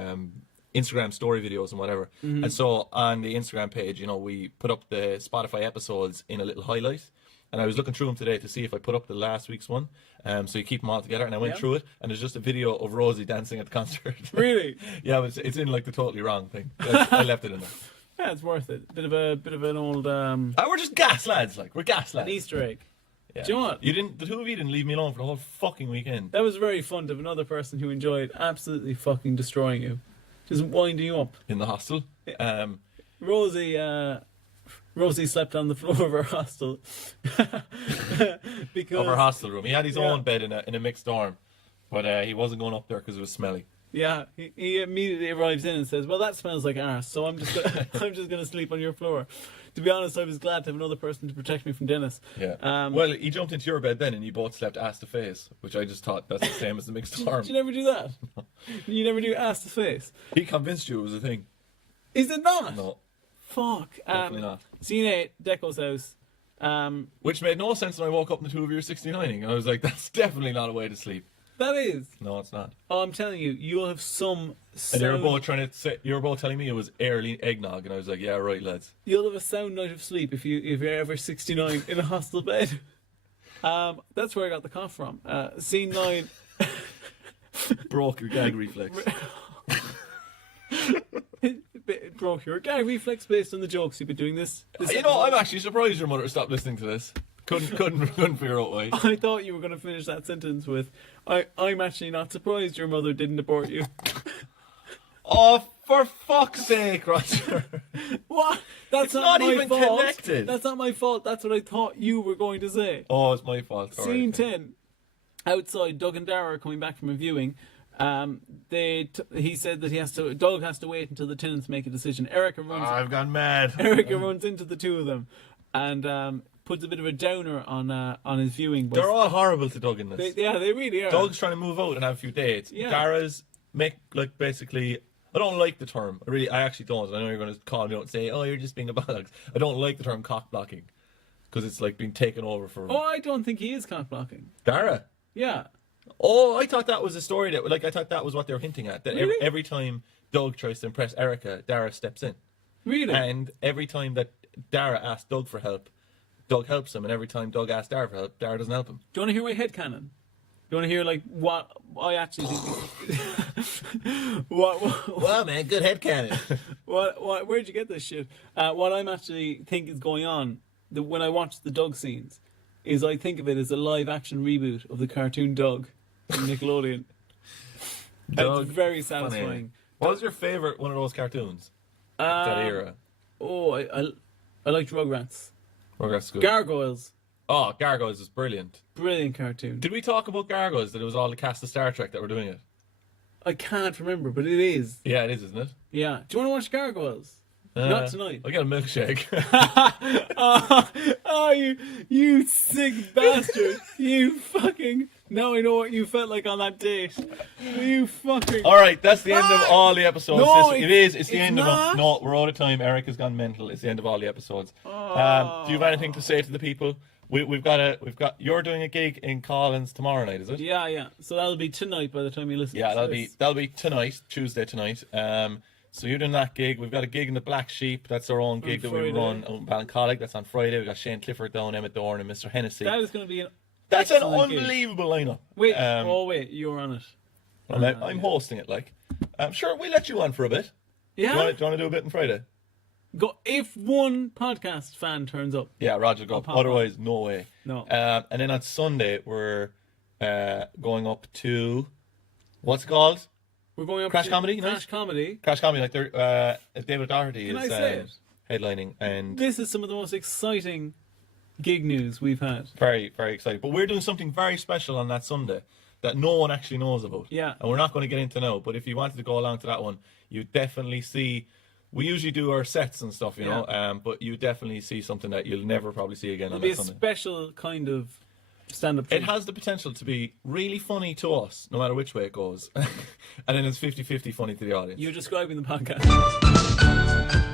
Instagram story videos and whatever. Mm-hmm. And so on the Instagram page, we put up the Spotify episodes in a little highlight. And I was looking through them today to see if I put up the last week's one. So you keep them all together. And I went through it, and there's just a video of Rosie dancing at the concert. Really? Yeah, but it's in like the totally wrong thing. I left it in there. Yeah, it's worth it. Bit of an old. We're just gas lads, we're gas lads. An Easter egg. Yeah. Do you know what? The two of you didn't leave me alone for the whole fucking weekend. That was very fun to have another person who enjoyed absolutely fucking destroying you, just winding you up in the hostel. Rosie slept on the floor of our hostel because of our hostel room. He had his own bed in a mixed dorm, but he wasn't going up there because it was smelly. Yeah, he immediately arrives in and says, "Well, that smells like arse, so I'm just gonna sleep on your floor." To be honest, I was glad to have another person to protect me from Denis. Yeah. Well, he jumped into your bed then, and you both slept ass to face, which I just thought that's the same as the mixed dorm. Did you never do that? You never do ass to face. He convinced you it was a thing. Is it not? No. Fuck. Definitely not. Scene 8, Deco's house. Which made no sense when I woke up in the 2 of your 69ing, and I was like, that's definitely not a way to sleep. That is. No, it's not. Oh, I'm telling you, you'll have some sound... And you were both telling me it was early eggnog, and I was like, yeah, right, lads. You'll have a sound night of sleep if you're ever 69 in a hostel bed. That's where I got the cough from. Scene 9... Broke your gag reflex. It broke your gag reflex based on the jokes you've been doing this. You know, I'm actually surprised your mother stopped listening to this. Couldn't figure out why. I thought you were going to finish that sentence with, I'm actually not surprised your mother didn't abort you. Oh, for fuck's sake, Roger. What? That's It's not my even fault. connected. That's not my fault. That's what I thought you were going to say. Oh, it's my fault. Sorry. Scene 10. Outside, Doug and Dara are coming back from a viewing. He said that Doug has to wait until the tenants make a decision. Erica I've gone mad. runs into the two of them and puts a bit of a downer on his viewing. They're all horrible to Doug in this. They really are. Doug's trying to move out and have a few dates. Yeah. Dara's basically. I don't like the term. I actually don't. I know you're going to call me out and say, "Oh, you're just being a bollocks." I don't like the term cock blocking because it's like being taken over for. Oh, I don't think he is cock blocking. Dara. Yeah. Oh, I thought that was a story I thought that was what they were hinting at. That Really? every time Doug tries to impress Erica, Dara steps in. Really? And every time that Dara asks Doug for help, Doug helps him. And every time Doug asks Dara for help, Dara doesn't help him. Do you want to hear my headcanon? Do you want to hear like what I actually think? Wow, man, good headcanon. Where'd you get this shit? What I'm actually think is going on when I watch the Doug scenes is I think of it as a live action reboot of the cartoon Doug from Nickelodeon. Doug, it's very satisfying. funny. What was your favourite one of those cartoons? That era. Oh, I liked Rugrats. Rugrats good. Gargoyles. Oh, Gargoyles is brilliant. Brilliant cartoon. Did we talk about Gargoyles? That it was all the cast of Star Trek that were doing it? I can't remember, but it is. Yeah, it is, isn't it? Yeah. Do you want to watch Gargoyles? Not tonight. I'll get a milkshake. Oh, you sick bastard. You fucking... Now I know what you felt like on that date. You fucking... Alright, that's the end of all the episodes. No, it is. It's the it's end of not. them. No, we're out of time. Eric has gone mental. It's the end of all the episodes. Do you have anything to say to the people? We've got. You're doing a gig in Collins tomorrow night, is it? Yeah. So that'll be tonight by the time you listen. Yeah, to that'll be tonight, Tuesday tonight. So you're doing that gig. We've got a gig in the Black Sheep. That's our own gig that we run out in Ballincollig. That's on Friday. We've got Shane Clifford down, Emma Dorn, and Mr. Hennessy. That is going to be That's an excellent gig. unbelievable lineup. Wait, wait, you're on it. I'm hosting it. I'm sure we'll let you on for a bit. Yeah. Do you want to do a bit on Friday? Go if one podcast fan turns up. Yeah, Roger, go. Otherwise, no way. No. And then on Sunday, we're going up to what's it called? We're going up Crash to Comedy, Crash Comedy. Crash Comedy. Like they're David Doherty Can is I say it? headlining, and This is some of the most exciting gig news we've had. very, very excited. But we're doing something very special on that Sunday that no one actually knows about. Yeah. And we're not going to get into now. But if you wanted to go along to that one, you definitely see. We usually do our sets and stuff, you know. But you definitely see something that you'll never probably see again It'll on be that a Sunday. special kind of stand-up. It has the potential to be really funny to us, no matter which way it goes. And then it's 50-50 funny to the audience. You're describing the podcast.